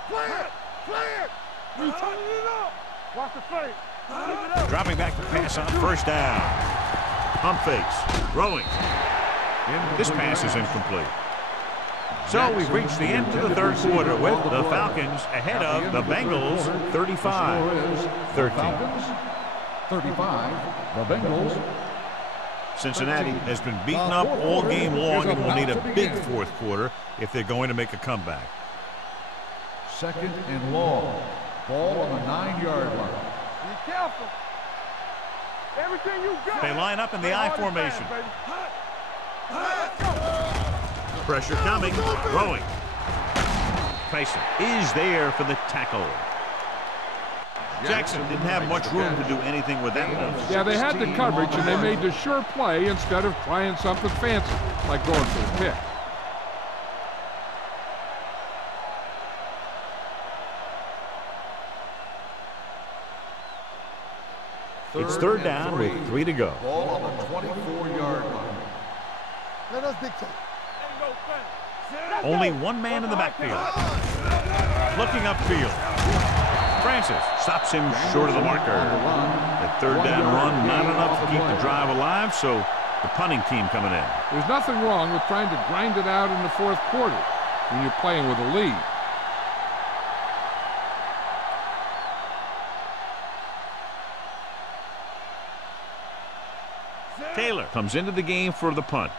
Play it. You turn it up. Watch the fake. Dropping back to pass on 1st down. Pump fakes. Rolling. This pass is incomplete. So we've reached the end of the 3rd quarter with the Falcons ahead of the Bengals 35-13. 35, the Bengals. Cincinnati has been beaten up all game long and will need a big 4th quarter if they're going to make a comeback. 2nd and long. Ball on the 9-yard line. Be careful. Everything you got. They line up in the I formation. Pressure coming. Throwing. Tyson is there for the tackle. Jackson didn't have much room to do anything with that one. Yeah, they had the coverage, and they made the sure play instead of trying something fancy, like going for the pick. It's 3rd down with 3 to go. Ball on the 24-yard line. Let us dictate. Only one man in the backfield. Looking upfield. Francis stops him short of the marker. That 3rd down run, not enough to keep the drive alive, so the punting team coming in. There's nothing wrong with trying to grind it out in the 4th quarter when you're playing with a lead. Taylor comes into the game for the punt.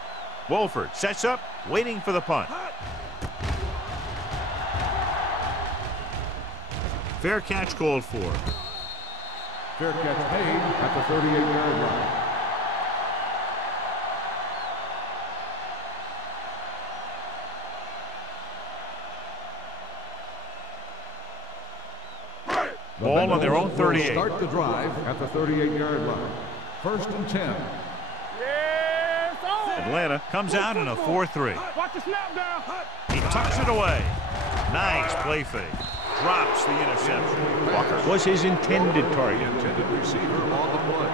Wolford sets up, waiting for the punt. Fair catch called for. Fair catch made at the 38-yard line. Ball on their own 38. Start the drive at the 38-yard line. 1st and 10. Atlanta comes out in a 4-3. Watch the snap down. He tucks it away. Nice play fake. Drops the interception. Walker was his intended target. Intended receiver on the play.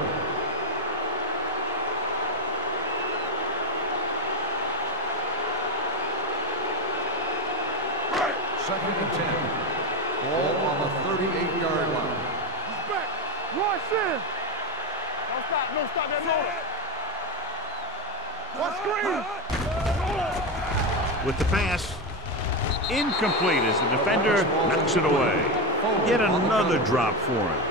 Second and 10. Ball on the 38-yard line. Respect. Rush in. Don't stop that motor. What screen? With the pass, incomplete as the defender knocks it away. Yet another drop for him.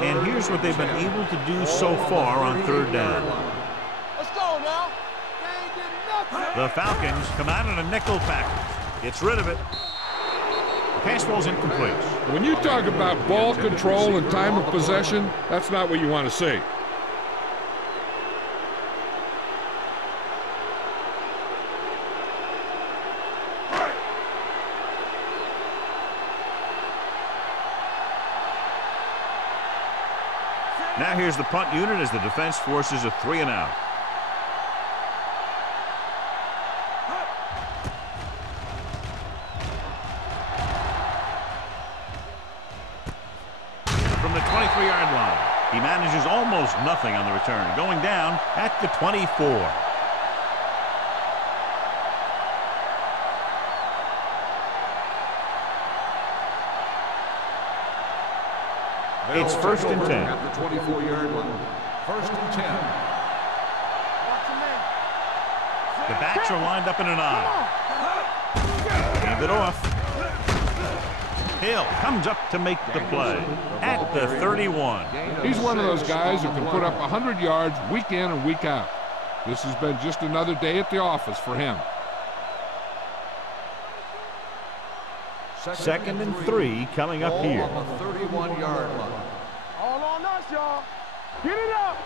And here's what they've been able to do so far on 3rd down. Let's go now. They ain't getting nothing. The Falcons come out in a nickel package. Gets rid of it. Pass ball's incomplete. When you talk about ball control and time of possession, that's not what you want to see. Now here's the punt unit as the defense forces a 3-and-out. From the 23-yard line, he manages almost nothing on the return, going down at the 24. It's 1st and 10. At the 24-yard line. 1st and 10. The backs are lined up in an eye. Hand it off. Hill comes up to make the play at the 31. He's one of those guys who can put up 100 yards week in and week out. This has been just another day at the office for him. 2nd and 3 coming up here. On the 31-yard line. All on us, y'all. Get it up.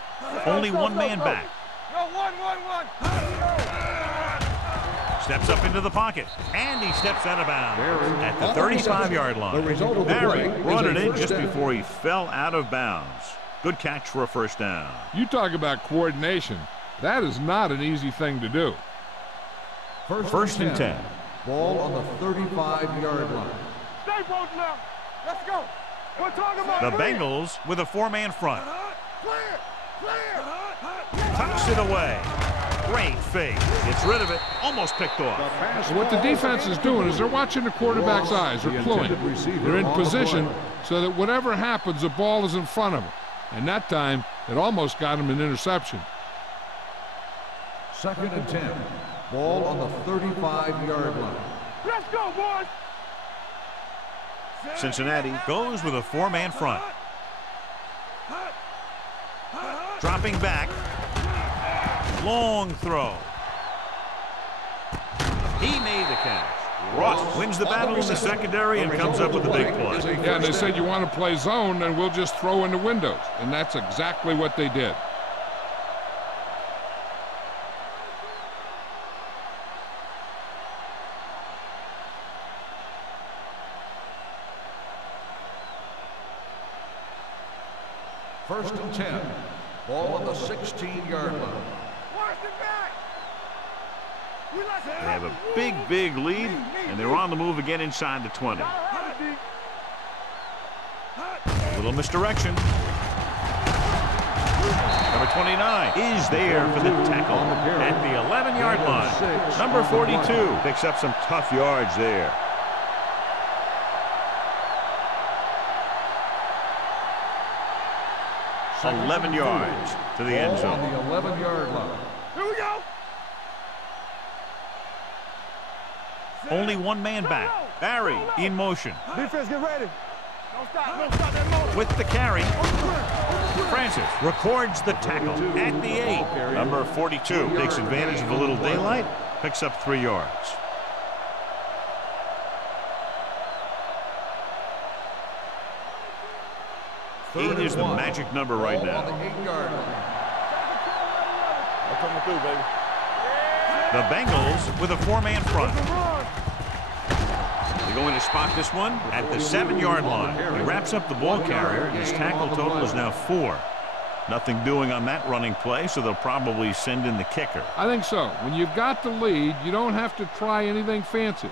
Only one man back. Yo, one. Steps up into the pocket, and he steps out of bounds at the 35-yard line. Barry brought it in just before he fell out of bounds. Good catch for a first down. You talk about coordination. That is not an easy thing to do. First and 10. Ball on the 35-yard line. Stay both now. Let's go. We're talking about The Bengals with a 4-man front. Clear. Tucks it away. Great fake. Gets rid of it. Almost picked off. What the defense is doing is they're watching the quarterback's eyes. They're cluing. They're in position so that whatever happens, the ball is in front of them. And that time, it almost got him an interception. 2nd and 10. Ball on the 35-yard line. Let's go, boys. Cincinnati goes with a 4-man front. Dropping back. Long throw. He made the catch. Ross wins the battle in the secondary and comes up with a big play. Yeah, and they said you want to play zone, and we'll just throw in the windows. And that's exactly what they did. First and 10. Ball on the 16-yard line. They have a big lead, and they're on the move again inside the 20. A little misdirection. Number 29 is there for the tackle at the 11-yard line. Number 42 picks up some tough yards there. Second 11 yards to the end zone. On the 11-yard line. Here we go. Only one man back. Barry in motion. Defense, get ready. Don't stop that motion. With the carry, Francis records the tackle at the 8. Number 42 takes advantage of a little daylight, picks up 3 yards. 8 is the magic number right now. On the 8-yard line. Coming through, baby. The Bengals with a 4-man front. They're going to spot this one at the 7-yard line. He wraps up the ball carrier. His tackle total is now 4. Nothing doing on that running play, so they'll probably send in the kicker. I think so. When you've got the lead, you don't have to try anything fancy.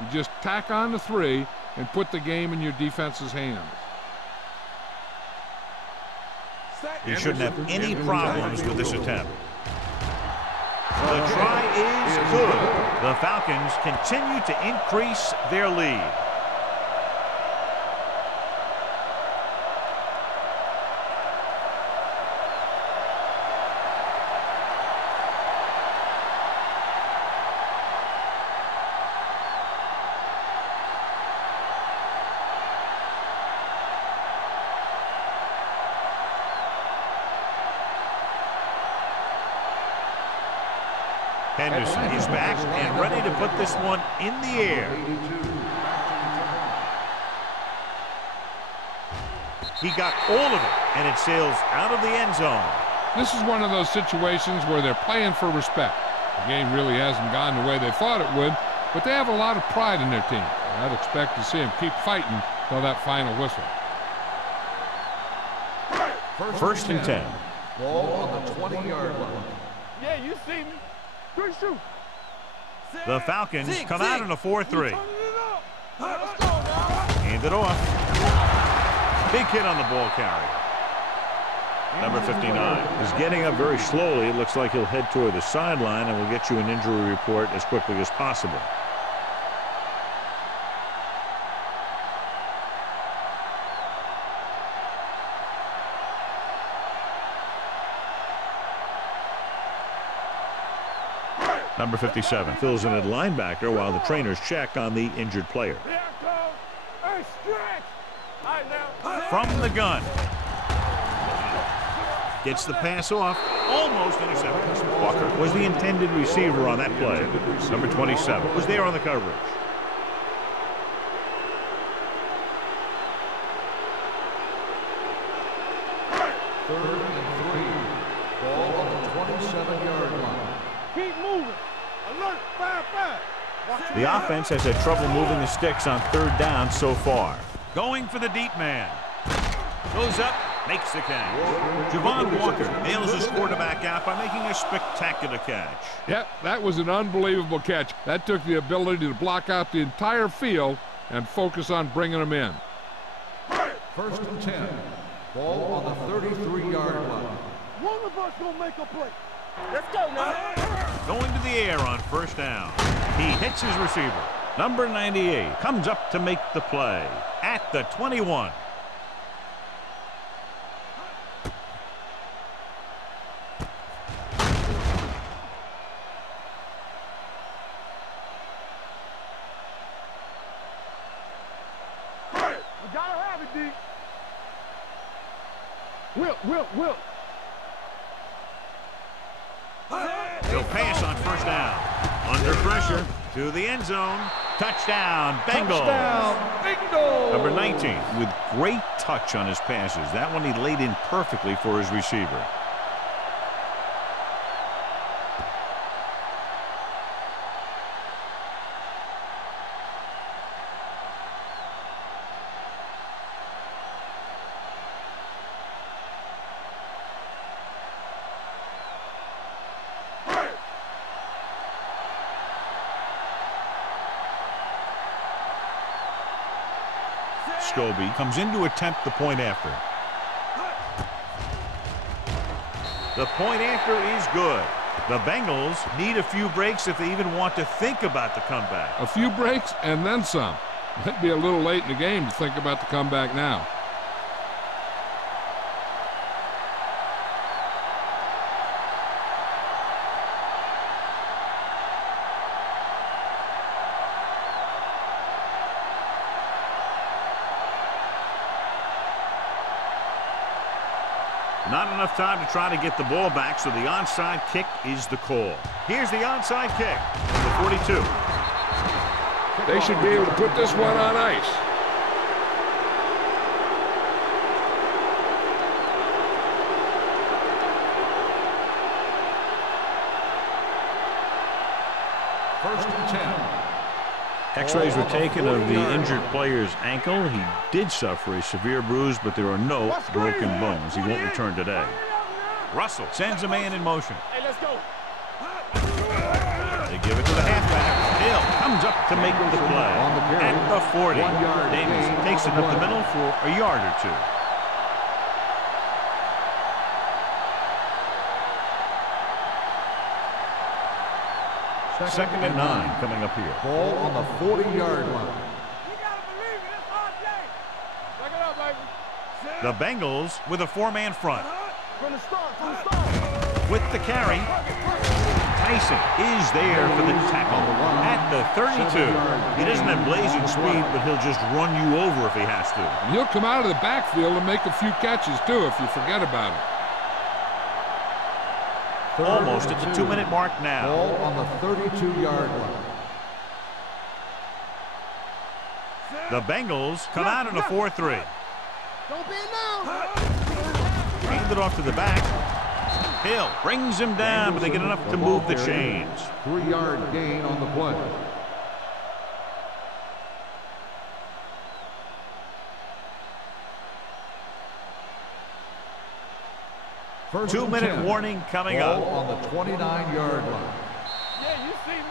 You just tack on the 3 and put the game in your defense's hands. He shouldn't have any problems with this attempt. The try is good. The Falcons continue to increase their lead. Henderson is back and ready to put this one in the air. He got all of it, and it sails out of the end zone. This is one of those situations where they're playing for respect. The game really hasn't gone the way they thought it would, but they have a lot of pride in their team. And I'd expect to see them keep fighting till that final whistle. First and 10. Ball on the 20-yard line. Yeah, you see me. Good shoot. The Falcons come out in a 4-3. Let's go now. Hand it off. Big hit on the ball carrier. Number 59 is getting up very slowly. It looks like he'll head toward the sideline, and we'll get you an injury report as quickly as possible. Number 57 fills in at linebacker while the trainers check on the injured player. Here it goes. Hey, stretch. All right, now. From the gun. Gets the pass off. Almost intercepted. Walker was the intended receiver on that play. Number 27 was there on the coverage. 3rd and 3. Ball on the 27-yard line. Keep moving. Alert, 5-5. The offense has had trouble moving the sticks on 3rd down so far. Going for the deep man. Goes up, makes the catch. Javon Walker nails his quarterback out by making a spectacular catch. Yep, that was an unbelievable catch. That took the ability to block out the entire field and focus on bringing them in. 1st and 10. Ball on the 33-yard line. One of us gonna make a play. Let's go now. Going to the air on 1st down. He hits his receiver. Number 98 comes up to make the play at the 21. We gotta have it, D. Will. He'll pass on 1st down. Under pressure to the end zone. Touchdown, Bengals. Touchdown, Bengals. Number 19 with great touch on his passes. That one he laid in perfectly for his receiver. Scobie comes in to attempt the point after. The point after is good. The Bengals need a few breaks if they even want to think about the comeback. A few breaks and then some. Might be a little late in the game to think about the comeback now. Not enough time to try to get the ball back, so the onside kick is the call. Here's the onside kick from the 42. They should be able to put this one on ice. First and 10. X-rays were taken of the injured player's ankle. He did suffer a severe bruise, but there are no broken bones. He won't return today. Russell sends a man in motion. Hey, let's go. They give it to the halfback. Hill comes up to make the play at the 40. Davis takes it up the middle for a yard or two. Second and 9 coming up here. Ball on the 40-yard line. You gotta believe it. It's RJ. Check it out, baby. The Bengals with a 4-man front. From the start. With the carry, Tyson is there for the tackle at the 32. He doesn't have blazing speed, but he'll just run you over if he has to. And he'll come out of the backfield and make a few catches, too, if you forget about it. Almost at the 2-minute mark now. Ball on the 32-yard line. The Bengals come out in a 4-3. Don't be now. Hand it off to the back. Hill brings him down, but they get enough to move the chains. 3-yard gain on the play. First 2-minute warning coming Ball up. on the 29-yard line. Yeah, you see me.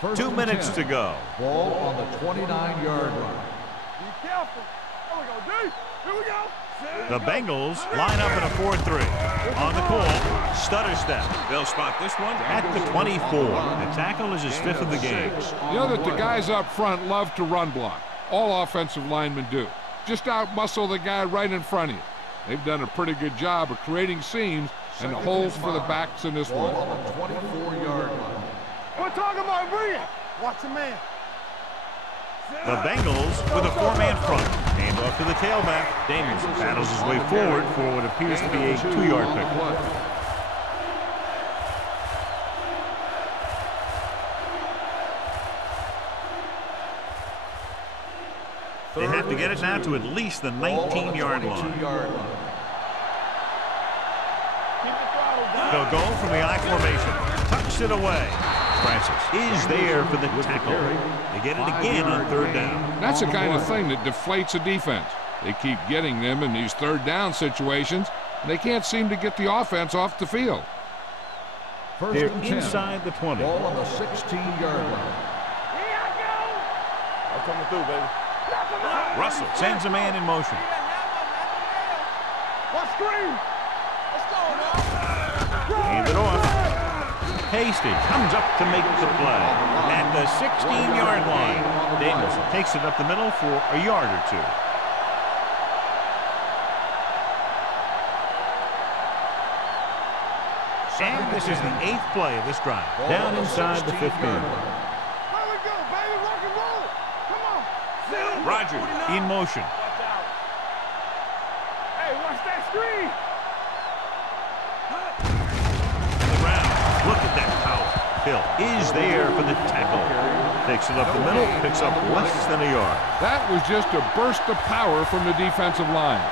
First 2 and minutes 10. to go. Ball on the 29-yard line. Be careful. Here we go, D. Here we go. The Bengals line up in a 4-3. On the call, stutter step. They'll spot this one at the 24. The tackle is his 5th of the game. You know that the guys up front love to run block. All offensive linemen do. Just out-muscle the guy right in front of you. They've done a pretty good job of creating seams and the holes for the backs in this Ball one. on the 24-yard line. We're talking about bringing. Watch the man. The Bengals with a 4-man front. Hand off to the tailback. Daniels battles his way forward for what appears to be a 2-yard pickup. have to get it now to at least the 19-yard line. They'll go from the I formation. Tucks it away. Francis is there for the tackle. They get it again on third down. That's the kind of thing that deflates a defense. They keep getting them in these third down situations, and they can't seem to get the offense off the field. They're inside the 20. Ball on the 16-yard line. Here I go. I'm coming through, baby. Russell sends a man in motion. What screen? Let's go now. Hand it off. Hasty comes up to make the play. At the 16-yard line, Danielson takes it up the middle for a yard or two. And this is the 8th play of this drive. Down inside the 15. There we go, baby. Rock and roll. Come on. Rogers in motion. Watch out. Hey, watch that screen. To the ground. Look at that power. Hill is there for the tackle. Takes it up the middle, picks up less than a yard. That was just a burst of power from the defensive line.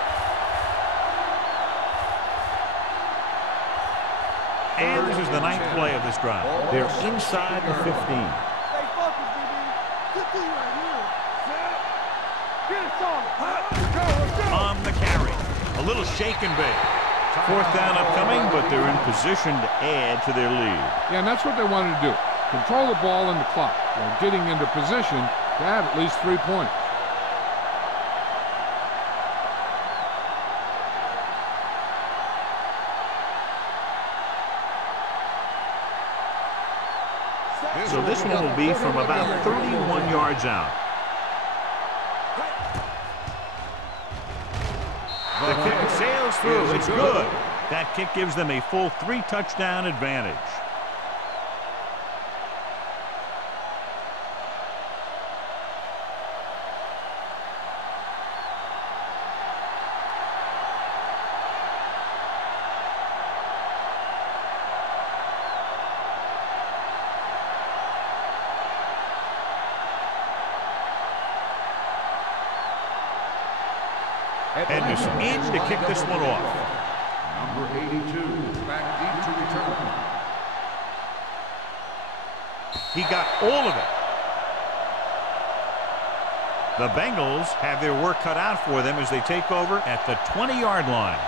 And this is the 9th play of this drive. They're inside the 15. Stay focused, BB. Good thing right here. Get it, son. Let's go. On the carry. A little shake and bake. 4th down upcoming, but they're in position to add to their lead. Yeah, and that's what they wanted to do. Control the ball and the clock while getting into position to add at least 3 points. So this one will be from about 31 yards out. The kick sails through. It's good. That kick gives them a full 3-touchdown advantage. Henderson in to kick this one off. Number 82, back deep to return. He got all of it. The Bengals have their work cut out for them as they take over at the 20-yard line.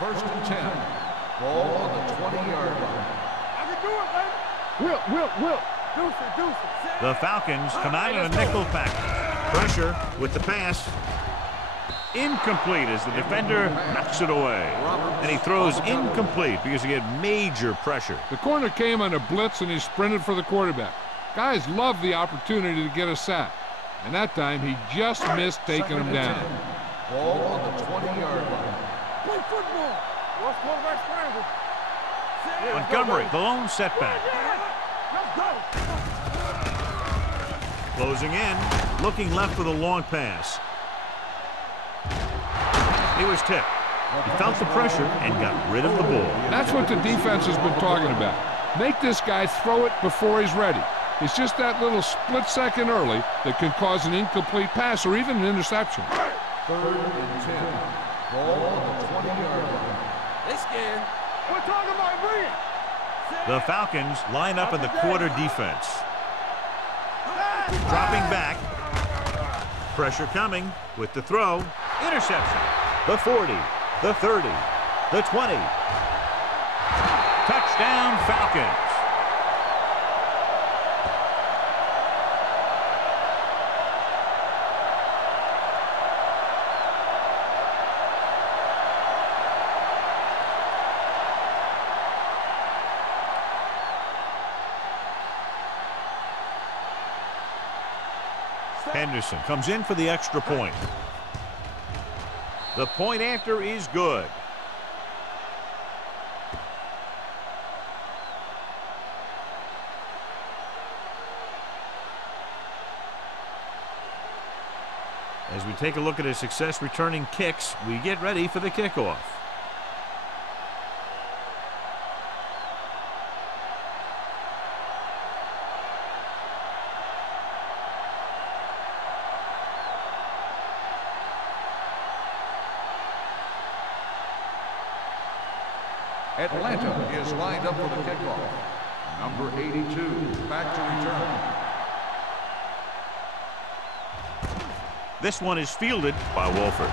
First and 10. Ball on the 20-yard line. I can do it, baby. Will. Deuce it. The Falcons come out in a nickel package. Pressure with the pass. Incomplete as the defender knocks it away. And he throws incomplete because he had major pressure. The corner came on a blitz and he sprinted for the quarterback. Guys love the opportunity to get a sack. And that time he just missed taking him down. Ball on the 20-yard line. Play football. What's quarterback scramble? Montgomery, the lone setback. Let's go. Closing in, looking left for the long pass. He was tipped. He felt the pressure and got rid of the ball. That's what the defense has been talking about. Make this guy throw it before he's ready. It's just that little split second early that can cause an incomplete pass or even an interception. Third and 10. Ball on the 20-yard line. They scared. We're talking about bring it. The Falcons line up in the quarter defense. Dropping back. Pressure coming with the throw. Interception. The 40, the 30, the 20. Touchdown Falcons. Henderson comes in for the extra point. The point after is good. As we take a look at his success returning kicks, we get ready for the kickoff. Atlanta is lined up for the kickoff. Number 82, back to return. This one is fielded by Wolford.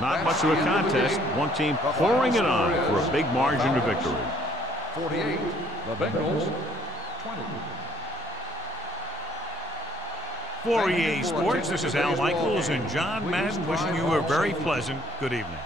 Not much of a contest. One team pouring it on for a big margin of victory. 48, The Bengals, 20. For EA Sports, this is Al Michaels and John Madden wishing you a very pleasant good evening.